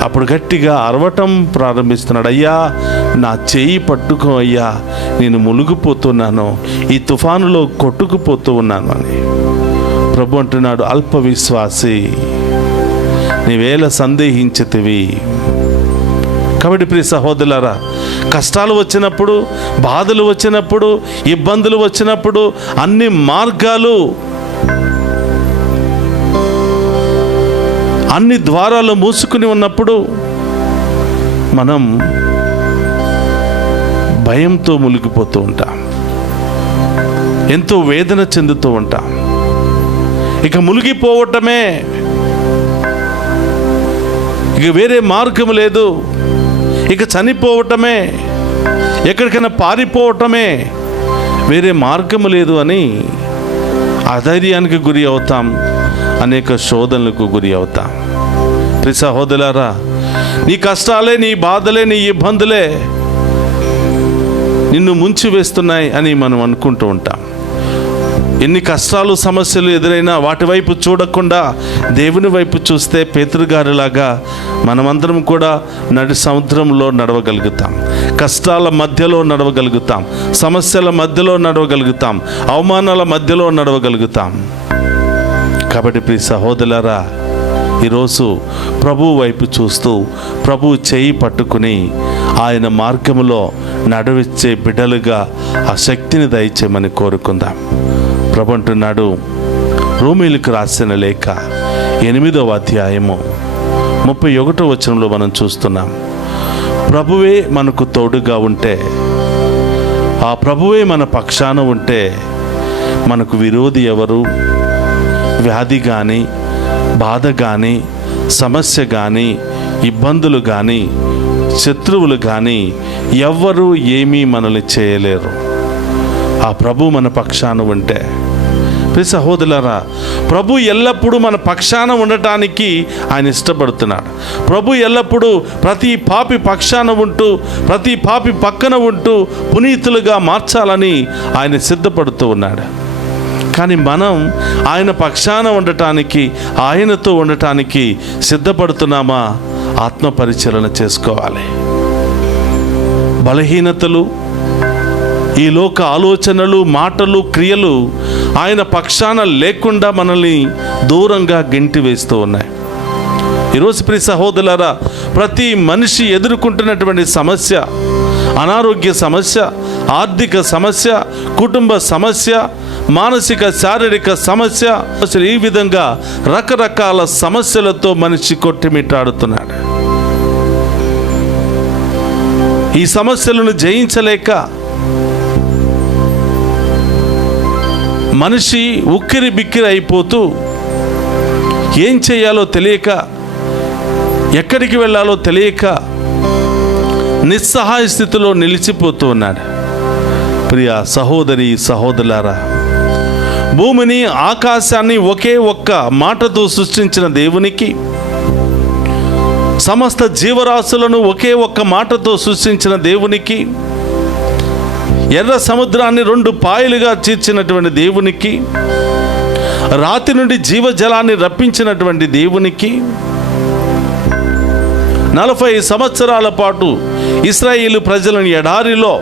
అప్పుడు గట్టిగా అరవటం ప్రారంభిస్తున్నాడు, అయ్యా నా చేయి పట్టుకో అయ్యా, నేను మునిగిపోతున్నాను, ఈ తుఫానులో కొట్టుకుపోతూ ఉన్నాను అని. ప్రభు అంటున్నాడు, అల్ప విశ్వాసి నీవేళ సందేహించితివి. కాబట్టి ప్రియ సహోదరులారా, కష్టాలు వచ్చినప్పుడు, బాధలు వచ్చినప్పుడు, ఇబ్బందులు వచ్చినప్పుడు, అన్ని మార్గాలు, అన్ని ద్వారాలు మూసుకుని ఉన్నప్పుడు మనం భయంతో మునిగిపోతూ ఉంటాం, ఎంతో వేదన చెందుతూ ఉంటాం. ఇక మునిగిపోవటమే, ఇక వేరే మార్గం లేదు, ఇక చనిపోవటమే, ఎక్కడికైనా పారిపోవటమే, వేరే మార్గము లేదు అని అధైర్యానికి గురి అవుతాం, అనేక శోధనలకు గురి అవుతాం. ప్రియ సహోదరులారా, నీ కష్టాలే, నీ బాధలే, నీ ఇబ్బందులే నిన్ను ముంచి వేస్తున్నాయి అని మనం అనుకుంటూ ఉంటాం. ఎన్ని కష్టాలు సమస్యలు ఎదురైనా వాటి వైపు చూడకుండా దేవుని వైపు చూస్తే పేతురు గారిలాగా మనమందరం కూడా సముద్రంలో నడవగలుగుతాం, కష్టాల మధ్యలో నడవగలుగుతాం, సమస్యల మధ్యలో నడవగలుగుతాం, అవమానాల మధ్యలో నడవగలుగుతాం. కాబట్టి ప్రియ సహోదరులారా, ఈరోజు ప్రభు వైపు చూస్తూ ప్రభు చేయి పట్టుకుని ఆయన మార్గములో నడిపించే బిడ్డలుగా ఆ శక్తిని దయచేయమని కోరుకుందాం. ప్రభు అంటున్నాడు, రోమీయులకు రాసిన లేఖ 8వ అధ్యాయము 31వ వచనంలో మనం చూస్తున్నాం, ప్రభువే మనకు తోడుగా ఉంటే, ఆ ప్రభువే మన పక్షాన ఉంటే మనకు విరోధి ఎవరు? వ్యాధి కానీ, బాధ కానీ, సమస్య కానీ, ఇబ్బందులు కానీ, శత్రువులు కానీ ఎవ్వరూ ఏమీ మనల్ని చేయలేరు. ఆ ప్రభు మన పక్షాన ఉంటే. ప్రియ సహోదరులారా, ప్రభు ఎల్లప్పుడూ మన పక్షాన ఉండటానికి ఆయన ఇష్టపడుతున్నాడు. ప్రభు ఎల్లప్పుడూ ప్రతి పాపి పక్షాన ఉంటూ, ప్రతి పాపి పక్కన ఉంటూ పునీతులుగా మార్చాలని ఆయన సిద్ధపడుతూ ఉన్నాడు. కానీ మనం ఆయన పక్షాన ఉండటానికి, ఆయనతో ఉండటానికి సిద్ధపడుతున్నామా? ఆత్మ పరిశీలన చేసుకోవాలి. బలహీనతలు, ఈ లోక ఆలోచనలు, మాటలు, క్రియలు ఆయన పక్షాన లేకుండా మనల్ని దూరంగా గెంటి వేస్తూ ఉన్నాయి. ఈరోజు ప్రియ సహోదరులారా, ప్రతి మనిషి ఎదుర్కొంటున్నటువంటి సమస్య, అనారోగ్య సమస్య, ఆర్థిక సమస్య, కుటుంబ సమస్య, మానసిక శారీరక సమస్య, అసలు ఈ విధంగా రకరకాల సమస్యలతో మనిషి కొట్టిమిట్టాడుతున్నాడు. ఈ సమస్యలను జయించలేక మనిషి ఉక్కిరి బిక్కిరి అయిపోతూ ఏం చేయాలో తెలియక, ఎక్కడికి వెళ్ళాలో తెలియక నిస్సహాయ స్థితిలో నిలిచిపోతూ ఉన్నాడు. ప్రియ సహోదరి సహోదరులారా, భూమిని ఆకాశాన్ని ఒకే ఒక్క మాటతో సృష్టించిన దేవునికి, సమస్త జీవరాశులను ఒకే ఒక్క మాటతో సృష్టించిన దేవునికి, ఎర్ర సముద్రాన్ని 2 పాయలుగా చీల్చినటువంటి దేవునికి, రాతి నుండి జీవజలాన్ని రప్పించినటువంటి దేవునికి, 40 సంవత్సరాల పాటు ఇశ్రాయేలు ప్రజలను ఎడారిలో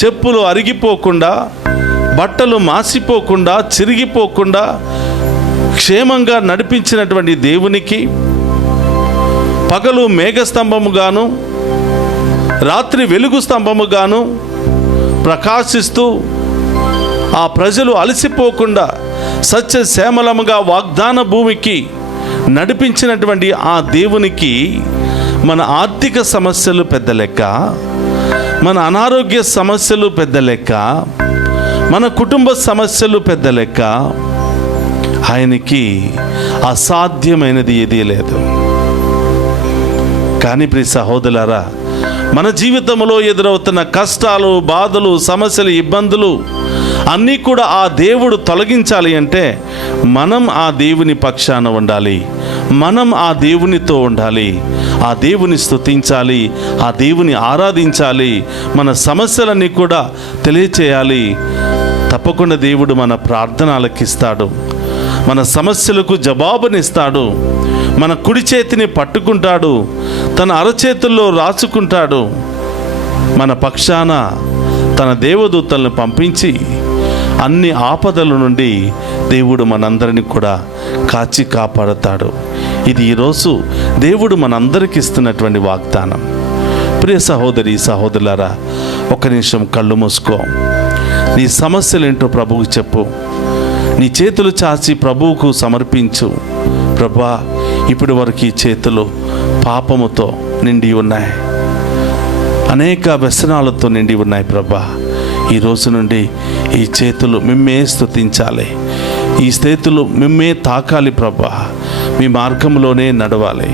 చెప్పులు అరిగిపోకుండా, బట్టలు మాసిపోకుండా, చిరిగిపోకుండా క్షేమంగా నడిపించినటువంటి దేవునికి, పగలు మేఘస్తంభముగాను రాత్రి వెలుగు స్తంభముగాను ప్రకాశిస్తూ ఆ ప్రజలు అలసిపోకుండా సత్యశ్యామలముగా వాగ్దాన భూమికి నడిపించినటువంటి ఆ దేవునికి మన ఆర్థిక సమస్యలు పెద్ద లెక్క, మన అనారోగ్య సమస్యలు పెద్ద లెక్క, మన కుటుంబ సమస్యలు పెద్ద లెక్క. ఆయనకి అసాధ్యమైనది ఏదీ లేదు. కానీ ప్రియ సహోదరులారా, మన జీవితంలో ఎదురవుతున్న కష్టాలు, బాధలు, సమస్యలు, ఇబ్బందులు అన్నీ కూడా ఆ దేవుడు తొలగించాలి అంటే మనం ఆ దేవుని పక్షాన ఉండాలి, మనం ఆ దేవునితో ఉండాలి, ఆ దేవుని స్తుతించాలి, ఆ దేవుని ఆరాధించాలి, మన సమస్యలన్నీ కూడా తెలియచేయాలి. తప్పకుండా దేవుడు మన ప్రార్థన ఆలకిస్తాడు, మన సమస్యలకు జవాబునిస్తాడు, మన కుడి చేతిని పట్టుకుంటాడు, తన అరచేతుల్లో రాసుకుంటాడు. మన పక్షాన తన దేవదూతలను పంపించి అన్ని ఆపదల నుండి దేవుడు మనందరినీ కూడా కాచి కాపాడుతాడు. ఇది ఈరోజు దేవుడు మనందరికి ఇస్తున్నటువంటి వాగ్దానం. ప్రియ సహోదరి సహోదరులారా, ఒక నిమిషం కళ్ళు మూసుకో. నీ సమస్యలేంటో ప్రభువుకు చెప్పు. నీ చేతులు చాచి ప్రభువుకు సమర్పించు. ప్రభా, ఇప్పటి వరకు ఈ చేతులు పాపముతో నిండి ఉన్నాయి, అనేక వ్యసనాలతో నిండి ఉన్నాయి. ప్రభా, ఈ రోజు నుండి ఈ చేతులు మిమ్మే స్తుతించాలి, ఈ చేతులు మిమ్మే తాకాలి. ప్రభా, మీ మార్గంలోనే నడవాలి.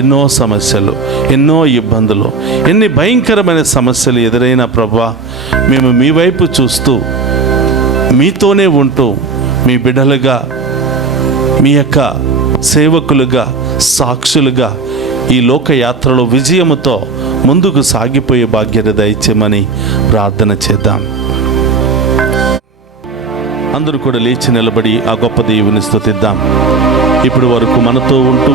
ఎన్నో సమస్యలు, ఎన్నో ఇబ్బందులు, ఎన్ని భయంకరమైన సమస్యలు ఎదురైనా ప్రభా, మేము మీ వైపు చూస్తూ మీతోనే ఉంటూ మీ బిడ్డలుగా, మీ యొక్క సేవకులుగా, సాక్షులుగా ఈ లోకయాత్రలో విజయముతో ముందుకు సాగిపోయే భాగ్యత దయచేయమని ప్రార్థన చేద్దాం. అందరూ కూడా లేచి నిలబడి ఆ గొప్ప దేవుని స్తుతిద్దాం. ఇప్పుడు వరకు మనతో ఉంటూ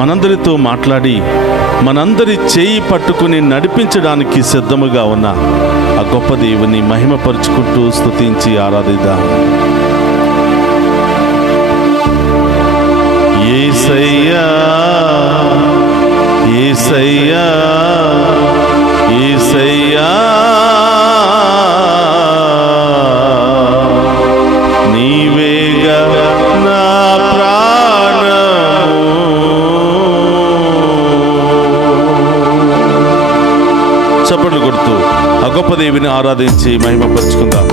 మనందరితో మాట్లాడి మనందరి చేయి పట్టుకుని నడిపించడానికి సిద్ధముగా ఉన్న ఆ గొప్ప దేవుని మహిమపరుచుకుంటూ స్తుతించి ఆరాధిద్దాం. యేసయ్యా గొప్ప దేవుని ఆరాధించి మహిమపరుచుకుందాం.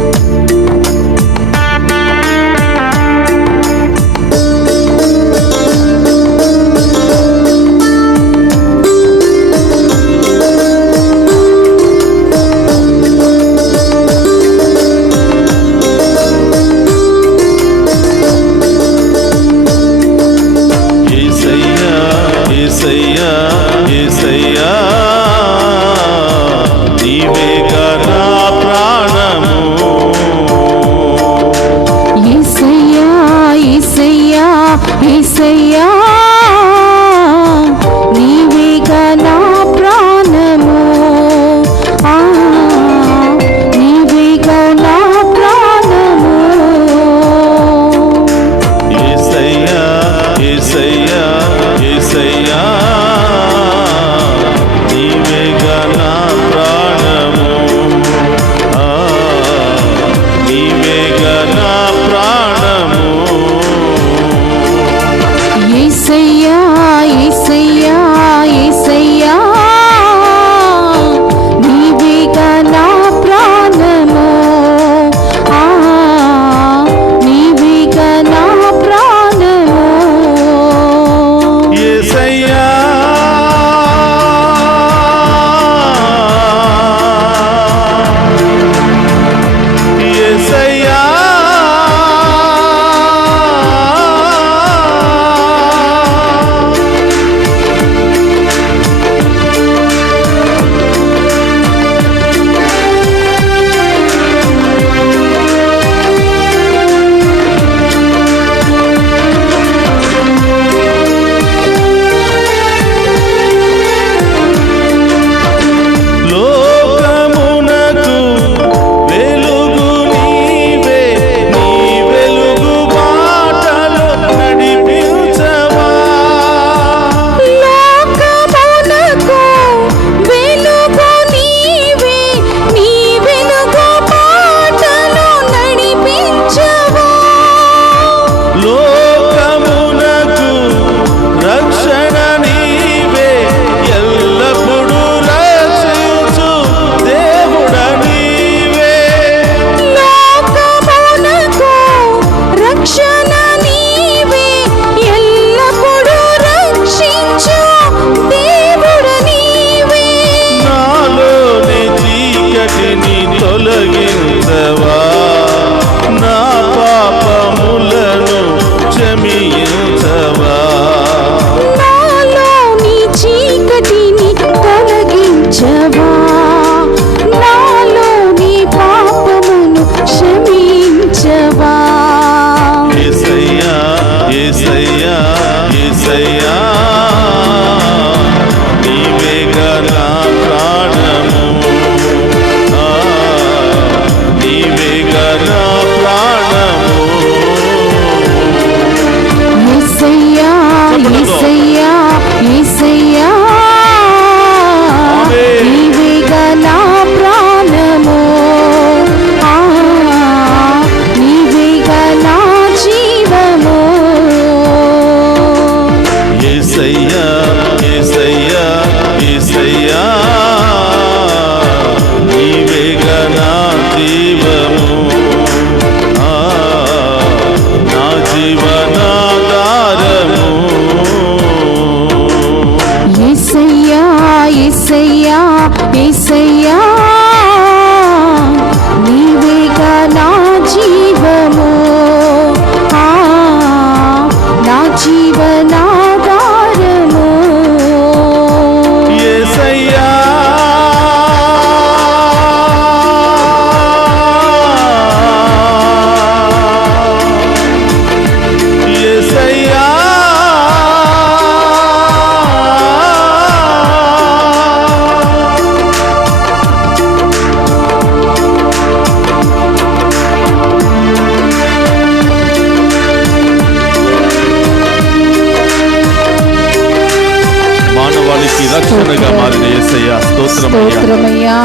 రక్షణగా మారిన యేసయ్య స్తోత్రమయ్యా.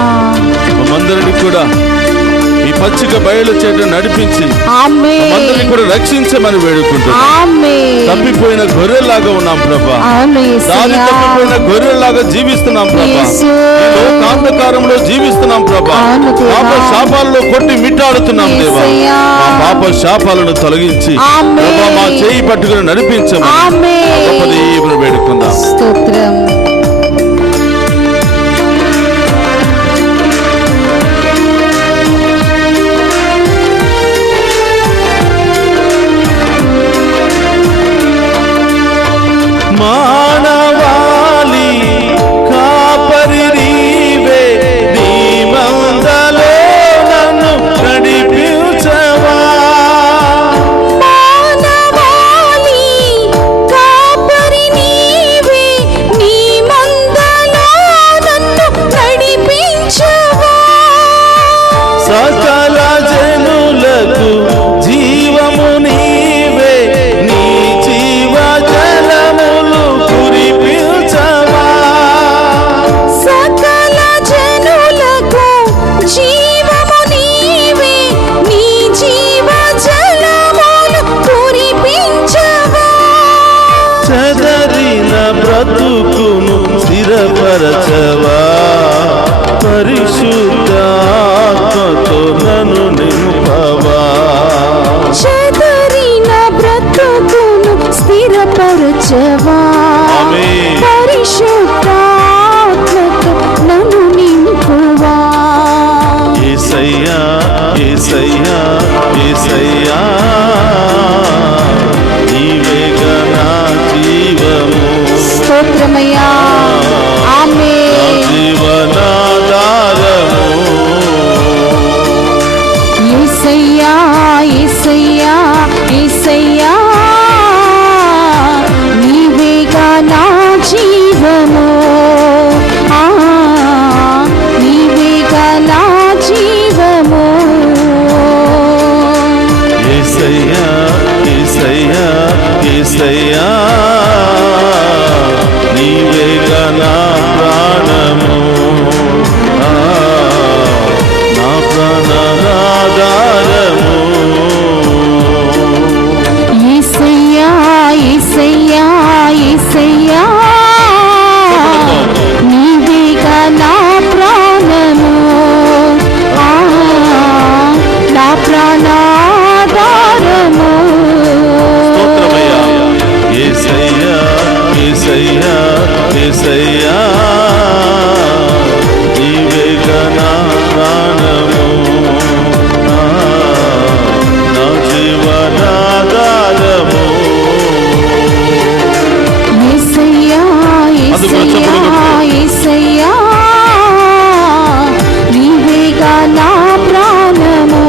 మనందరినీ కూడా మీ పచ్చిక బయలు చేట నడిపించి ఆమేన్ మందరిని కూడా రక్షించమని వేడుకుంటున్నాం. ఆమేన్ తప్పిపోయిన గొర్రెలాగా ఉన్నాం ప్రభా, అవును దారి యేసయ్యా తప్పిపోయిన గొర్రెలాగా జీవిస్తున్నాం ప్రభా, యేసు కాంధకారంలో జీవిస్తున్నాం ప్రభా, అవును దేవా. పాప శాపాలలో కొట్టి మిట్టాడుతున్నాం దేవా. యేసయ్యా. మా పాప శాపాలను తొలగించి ఆమేన్. ప్రభా మా చేయి పట్టుకుని నడిపించమని ఆమేన్ గొప్ప దేవుని వేడుకుందాం. స్తోత్రం. మానవాళి కాపరి నీవే, నీ మందలో నన్ను నడిపించవా. మానవాళి కాపరి నీవే, నీ మందలో నన్ను నడిపించవా. సకల జనులకు జీవము నీవే, నీ జీవ జలములు కురిపించవా. సకల జనులకు జీవము నీవే, నీ జీవ జలములు కురిపించవా. చెదరిన బ్రతుకును స్థిరపరచవా, పరిశుద్ధాత్మతో నన్ను నింపవా. చెదరిన బ్రతుకును స్థిరపరచవా, ఆమేన్. పరిశుద్ధాత్మతో నన్ను నింపువా. యేసయ్యా యేసయ్యా యేసయ్యా, నీవేగా నా జీవము, స్తోత్రమయ్యా. నా ఆమేన్ జీవనాధారము. యేసయ్యా యేసయ్యా యేసయ్యా, నీవేగా నా జీవము, నీవేగా నా జీవము. యేసయ్యా యేసయ్యా యేసయ్యా, నీవేగా నా ప్రాణము, నా ప్రాణాధారము. యేసయ్యా యేసయ్యా యేసయ్యా, నీవేగా నా ప్రాణము, నా ప్రాణాధారము. స్తోత్రమయ్యా. యేసయ్యా యేసయ్యా యేసయ్యా, నీవేగా నా ప్రాణము, నా జీవనాధారము. యేసయ్యా యేసయ్యా యేసయ్యా, నీవేగా నా ప్రాణము,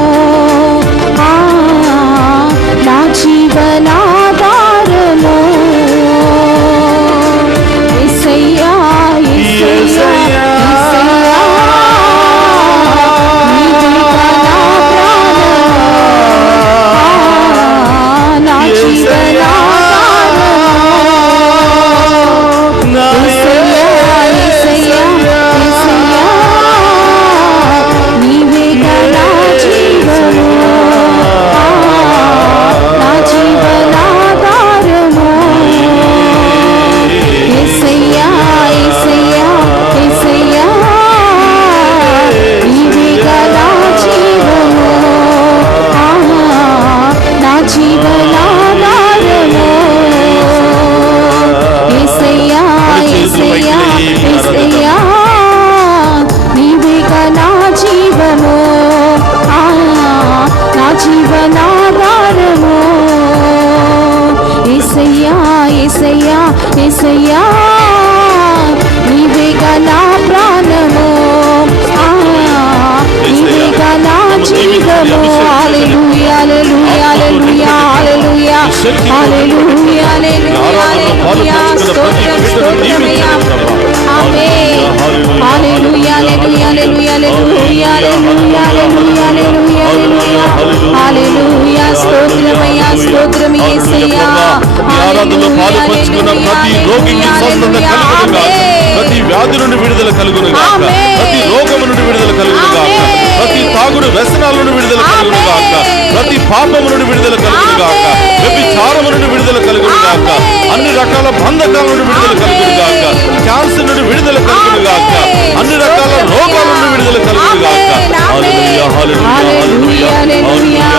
నా జీవనాధారము. యేసయ్యా యేసయ్యా యేసయ్యా, నీవేగా నా ప్రాణము, నా జీవనాధారము. నా యేసయ్యా యేసయ్యా యేసయ్యా, నీవేగా నా జీవము, నా జీవనాధారము. యేసయ్యా యేసయ్యా యేసయ్యా, నీవేగా నా జీవము, నా జీవనాధారము. యేసయ్యా యేసయ్యా యేసయ్యా, నీవేగా నా జీవము, నా జీవనాధారము. యేసయ్యా యేసయ్యా యేసయ్యా, నీవేగా నా ప్రాణము, నీవేగా నా జీవము. హల్లెలూయా హల్లెలూయా హల్లెలూయా హల్లెలూయా హల్లెలూయా హల్లెలూయా. స్తోత్రం స్తోత్రమయ్యా. ఆమేన్. హల్లెలూయా హల్లెలూయా హల్లెలూయా హల్లెలూయా హల్లెలూయా హల్లెలూయా హల్లెలూయా. స్తోత్రమయ్యా స్తోత్రం యేసయ్యా. ఆరాధనలో పాలు పంచుకున్న ప్రతి రోగికి స్వస్థత కలుగునుగాక, ప్రతి వ్యాధి నుండి విడుదల కలుగునుగాక, ప్రతి రోగము నుండి విడుదల కలుగునుగాక, ప్రతి తాగుడు వ్యసనాల నుండి విడుదల కలుగును గాక, ప్రతి పాపము నుండి విడుదల కలుగును గాక, వ్యభిచారము నుండి విడుదల కలుగును గాక, అన్ని రకాల బంధకాల నుండి విడుదల కలుగును గాక, క్యాన్సర్ నుండి విడుదల కలుగును గాక, అన్ని రకాల రోగాల నుండి విడుదల కలుగును గాక. హల్లెలూయా హల్లెలూయా హల్లెలూయా హల్లెలూయా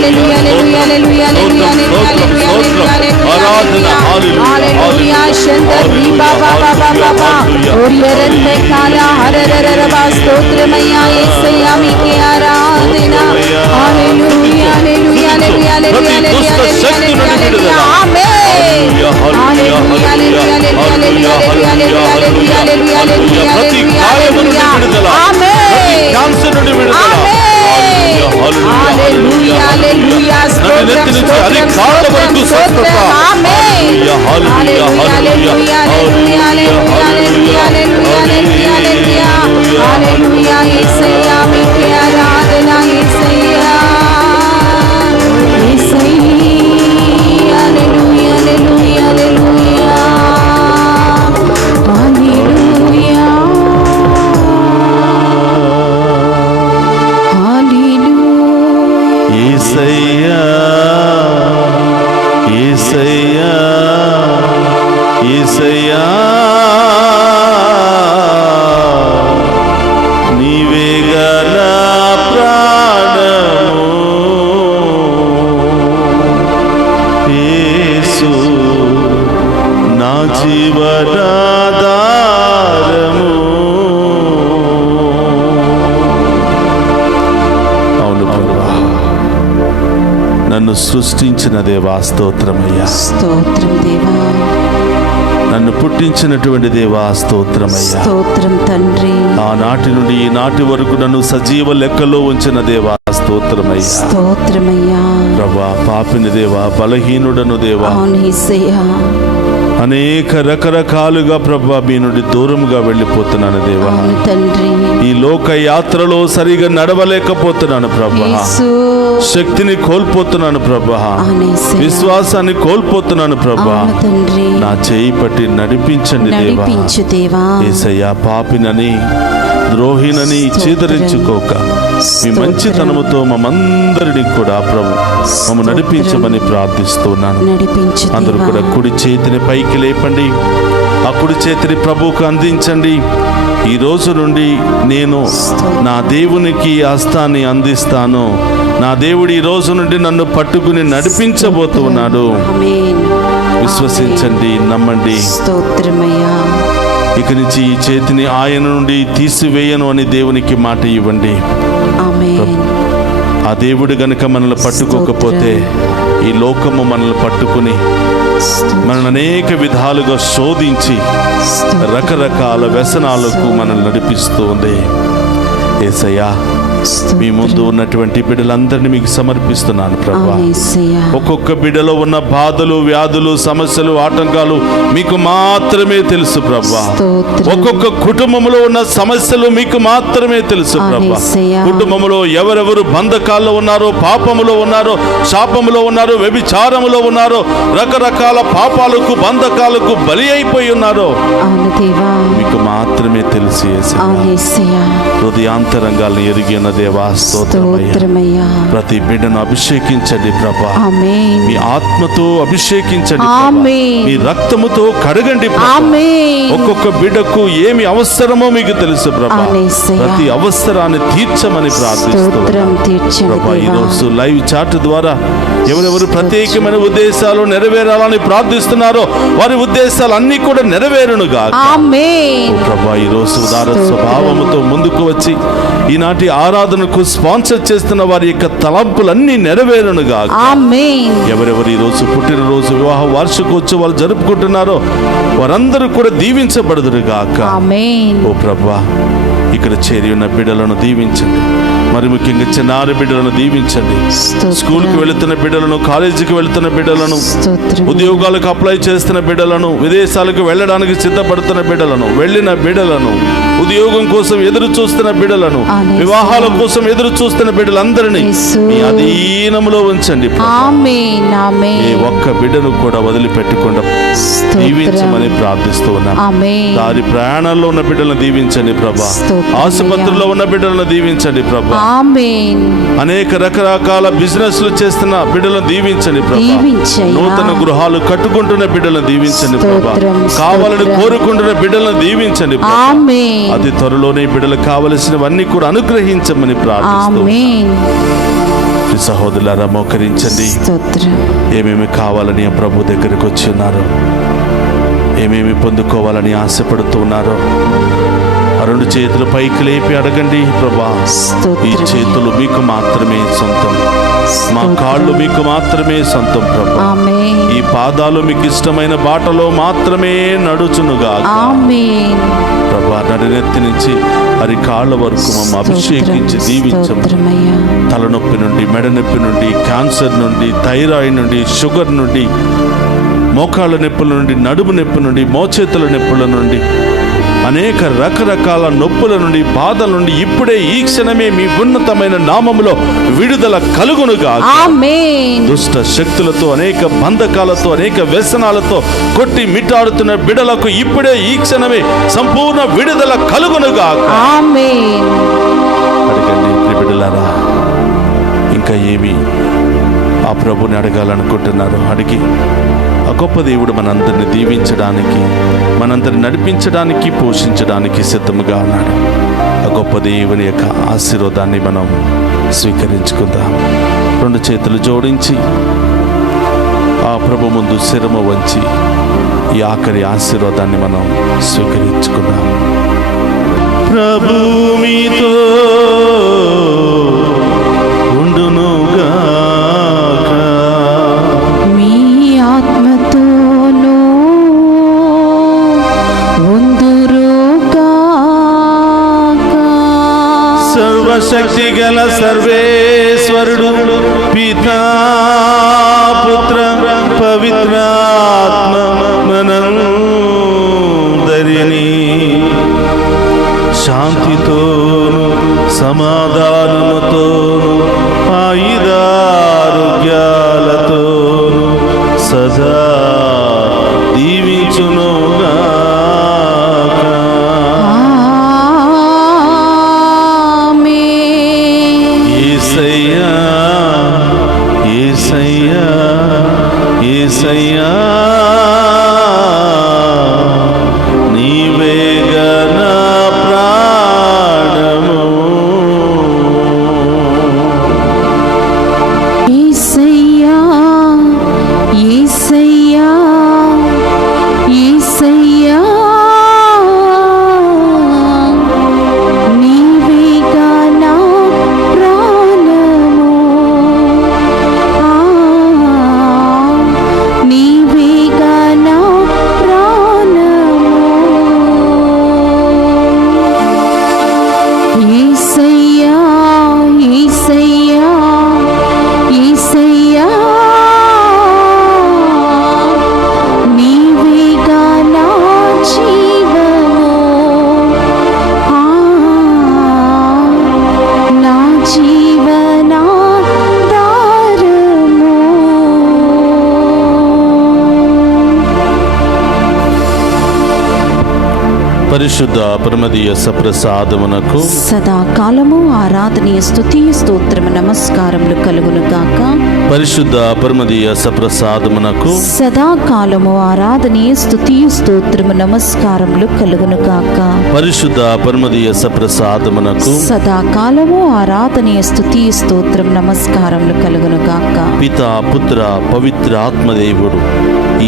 హల్లెలూయా హల్లెలూయా ఆరాధన హల్లెలూయా శంకరి బాబా బాబా బాబా ఓరియరంతే కాల హరరరరబా స్తోత్రమయ్యా యేసయ్యా మీకే ఆరాధన హల్లెలూయా హల్లెలూయా హల్లెలూయా హల్లెలూయా ఆమేన్ హల్లెలూయా హల్లెలూయా హల్లెలూయా హల్లెలూయా ప్రతి గాయము నుండి విడుదల, ప్రతి క్యాన్సర్ నుండి విడుదల. హల్లెలూయా హల్లెలూయా నెత్తి నుంచి అరికాళ్ళ వరకు స్వస్థత. హల్లెలూయా హల్లెలూయా హల్లెలూయా హల్లెలూయా హల్లెలూయా హల్లెలూయా యేసయ్యా మీకే ఆరాధన యేసయ్యా యేసయ్యా హల్లెలూయా హల్లెలూయా హల్లెలూయా హల్లెలూయా హల్లెలూయా యేసయ్యా యేసయ్యా యేసయ్యా నీవే గల ప్రాణము యేసు నా జీవనాధారము. అవును ప్రభువా, నన్ను సృష్టించిన దేవా స్తోత్రమయ్యా, స్తోత్రం దేవా, నన్ను పుట్టించినటువంటి దేవా స్తోత్రమయ్యా, స్తోత్రం తండ్రి, ఆనాటి నుండి ఈనాటి వరకు నన్ను సజీవ లెక్కలో ఉంచిన దేవా స్తోత్రమయ్యా. స్తోత్రమయ్యా ప్రభా, పాపిని దేవా, బలహీనుడను దేవా, అవును యేసయ్యా, అనేక రకరకాలుగా ప్రభా మీ నుండి దూరంగా వెళ్ళిపోతున్నాను దేవా. అవును తండ్రి, ఈ లోక యాత్రలో సరిగా నడవలేకపోతున్నాను ప్రభా, యేసు, శక్తిని కోల్పోతున్నాను ప్రభా, అవును యేసయ్యా, విశ్వాసాన్ని కోల్పోతున్నాను ప్రభా. అవును తండ్రి, నా చేయి పట్టి నడిపించండి దేవా. నడిపించు దేవా. యేసయ్యా, పాపినని ద్రోహినని చీదరించుకోక మీ మంచితనముతో మమ్మందరినీ కూడా ప్రభు మమ్మ నడిపించమని ప్రార్థిస్తున్నాను. నడిపించు అందరూ దేవా. కూడా కుడి చేతిని పైకి లేపండి, ఆ కుడి చేతిని ప్రభువుకు అందించండి. ఈ రోజు నుండి నేను నా దేవునికి హస్తాన్ని అందిస్తాను. నా దేవుడు ఈ రోజు నుండి నన్ను పట్టుకుని నడిపించబోతున్నాడు. ఆమేన్. విశ్వసించండి, నమ్మండి. స్తోత్రమయ్యా. ఇక నుంచి ఈ చేతిని ఆయన నుండి తీసివేయను అని దేవునికి మాట ఇవ్వండి. ఆమేన్. ఆ దేవుడు గనుక మనల్ని పట్టుకోకపోతే ఈ లోకము మనల్ని పట్టుకుని మనల్ని అనేక విధాలుగా శోధించి రకరకాల వ్యసనాలకు మనల్ని నడిపిస్తూ ఉంది. యేసయ్యా, మీ ముందు ఉన్నటువంటి బిడ్డలందరినీ మీకు సమర్పిస్తున్నాను ప్రభా. అవును యేసయ్యా. ఒక్కొక్క బిడ్డలో ఉన్న బాధలు, వ్యాధులు, సమస్యలు, ఆటంకాలు మీకు మాత్రమే తెలుసు ప్రభా. స్తోత్రం. ఒక్కొక్క కుటుంబంలో ఉన్న సమస్యలు మీకు మాత్రమే తెలుసు ప్రభా. యేసయ్యా. కుటుంబంలో ఎవరెవరు బంధకాల్లో ఉన్నారో, పాపములో ఉన్నారో, శాపములో ఉన్నారో, వ్యభిచారములో ఉన్నారో, రకరకాల పాపాలకు, బంధకాలకు బలి అయిపోయి ఉన్నారో అవును దేవా. మీకు మాత్రమే తెలుసు యేసయ్యా. అవును యేసయ్యా. హృదయాంతరంగాలను ఎరిగిన దేవా స్తోత్రమయ్యా. స్తోత్రమయ్యా. ప్రతి బిడ్డను అభిషేకించండి ప్రభా. ఆమేన్. మీ ఆత్మతో అభిషేకించండి ప్రభా. ఆమేన్. మీ రక్తముతో కడగండి ప్రభా. ఆమేన్. ఒక్కొక్క బిడ్డకు ఏమి అవసరమో మీకు తెలుసు ప్రభా. అవును యేసయ్యా. ప్రతి అవసరాన్ని తీర్చమని స్తోత్రం ప్రార్థిస్తున్నాను తీర్చండి ప్రభా. దేవా. ఈరోజు లైవ్ చాట్ ద్వారా ఎవరెవరు ప్రత్యేకమైన ఉద్దేశాలు నెరవేరాలని ప్రార్థిస్తున్నారో వారి ఉద్దేశాలు అన్ని కూడా నెరవేరునుగా ఆమేన్. ప్రభా. ఈరోజు ఉదార స్వభావముతో ముందుకు వచ్చి ఈనాటి ఆరాధనకు స్పాన్సర్ చేస్తున్న వారి యొక్క తలంపులన్నీ నెరవేరునుగా ఆమేన్. ఎవరెవరు ఈరోజు పుట్టినరోజు, వివాహ వార్షికోత్సవాలు జరుపుకుంటున్నారో వారందరూ కూడా దీవించబడుదురుగాక. ఆమేన్. ఓ ప్రభా, ఇక్కడ చేరి ఉన్న బిడ్డలను దీవించండి. మరి ముఖ్యంగా చిన్నారి బిడ్డలను దీవించండి. స్కూల్కి వెళుతున్న బిడ్డలను, కాలేజీకి వెళుతున్న బిడ్డలను, ఉద్యోగాలకు అప్లై చేస్తున్న బిడ్డలను, విదేశాలకు వెళ్ళడానికి సిద్ధపడుతున్న బిడ్డలను, వెళ్ళిన బిడ్డలను, ఉద్యోగం కోసం ఎదురు చూస్తున్న బిడ్డలను, వివాహాల కోసం ఎదురు చూస్తున్న బిడ్డలందరినీ మీ అధీనములో ఉంచండి. ఏ ఒక్క బిడ్డను కూడా వదిలిపెట్టకుండా దీవించమని ప్రార్థిస్తూ ఉన్నాను. దారి ప్రయాణాల్లో ఉన్న బిడ్డలను దీవించండి ప్రభా. ఆసుపత్రుల్లో ఉన్న బిడ్డలను దీవించండి ప్రభా. అనేక రకరకాల బిజినెస్లు చేస్తున్న బిడ్డలను దీవించండి ప్రభా. నూతన గృహాలు కట్టుకుంటున్న బిడ్డలను దీవించండి ప్రభా. కావాలని కోరుకుంటున్న బిడ్డలను దీవించండి ప్రభా. అతి త్వరలోనే బిడ్డలకు కావలసినవన్నీ కూడా అనుగ్రహించమని ప్రార్థిస్తూ సహోదరులారా మోకరించండి. ఏమేమి కావాలని ప్రభు దగ్గరికి వచ్చి ఉన్నారు, ఏమేమి పొందుకోవాలని ఆశపడుతూ ఉన్నారో ఆ రెండు చేతులు పైకి లేపి అడగండి. ప్రభా, ఈ చేతులు మీకు మాత్రమే సొంతం, మా కాళ్ళు మీకు మాత్రమే సొంతం ప్రభా. ఈ పాదాలు మీకు ఇష్టమైన బాటలో మాత్రమే నడుచునుగా ప్రభా. నడినెత్తి నుంచి అది కాళ్ళ వరకు మమ్మ అభిషేకించి దీవించము. తలనొప్పి నుండి, మెడ నొప్పి నుండి, క్యాన్సర్ నుండి, థైరాయిడ్ నుండి, షుగర్ నుండి, మోకాళ్ళ నొప్పుల నుండి, నడుము నొప్పి నుండి, మోచేతుల నొప్పుల నుండి, అనేక రకరకాల నొప్పుల నుండి, బాధల నుండి ఇప్పుడే ఈ క్షణమే మీ ఉన్నతమైన నామములో విడుదల కలుగునుగా. దుష్ట శక్తులతో, అనేక బంధకాలతో, అనేక వ్యసనాలతో కొట్టి మిట్టాడుతున్న బిడలకు ఇప్పుడే ఈ క్షణమే సంపూర్ణ విడుదల కలుగునుగా. అడగండి బిడ్డలారా, ఇంకా ఏమి ఆ ప్రభుని అడగాలనుకుంటున్నారు అడిగి ఆ గొప్ప దేవుడు మనందరిని దీవించడానికి, మనందరిని నడిపించడానికి, పోషించడానికి సిద్ధముగా ఉన్నాడు. ఆ గొప్ప దేవుని యొక్క ఆశీర్వాదాన్ని మనం స్వీకరించుకుందాం. రెండు చేతులు జోడించి ఆ ప్రభు ముందు శిరము వంచి ఈ ఆఖరి ఆశీర్వాదాన్ని మనం స్వీకరించుకుందాం. ప్రభు మీతో ఉండునుగా, శక్తి గల సర్వేశ్వరుడు పితా పుత్ర పవిత్రాత్మ మనందరినీ శాంతితోను సమాధానముతోను ఆయుధారోగ్యాలతోను సదా దీవించునుగా. యేసయ్యా నీవేగా నా ప్రాణము. యేసయ్యా యేసయ్యా యేసయ్యా నీవేగా నా ప్రాణము. నీవేగా నా ప్రాణము. యేసయ్యా యేసయ్యా యేసయ్యా నీవేగా నా జీవము. నా జీవనాధారము. పరిశుద్ధ పరమదీయ సప్రసాదమునకు సదాకాలము ఆరాధనీయ స్తుతి స్తోత్రము నమస్కారములు కలుగును గాక. పరిశుద్ధ పరమదీయ సప్రసాదమునకు సదాకాలము ఆరాధనీయ స్తుతి స్తోత్రము నమస్కారములు కలుగును గాక. పరిశుద్ధ పరమదీయ సప్రసాదమునకు సదాకాలము ఆరాధనీయ స్తుతి స్తోత్రం నమస్కారములు కలుగును గాక. పితా పుత్ర పవిత్ర ఆత్మదేవుడు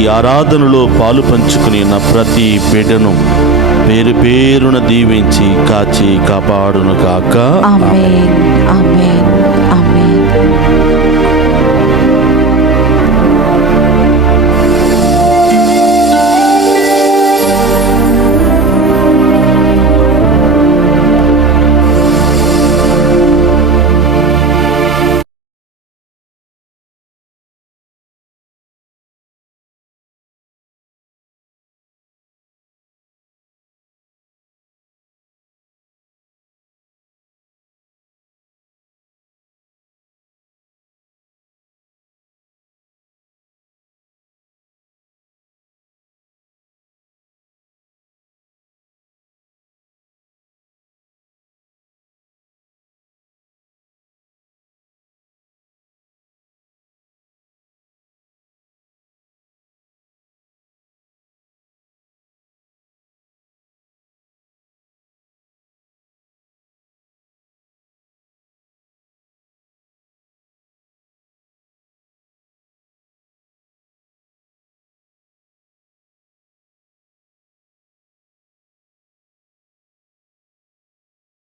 ఈ ఆరాధనలో పాలు పంచుకుని ఉన్న ప్రతి బిడ్డను పేరు పేరున దీవించి కాచి కాపాడును గాక. ఆమేన్ ఆమేన్.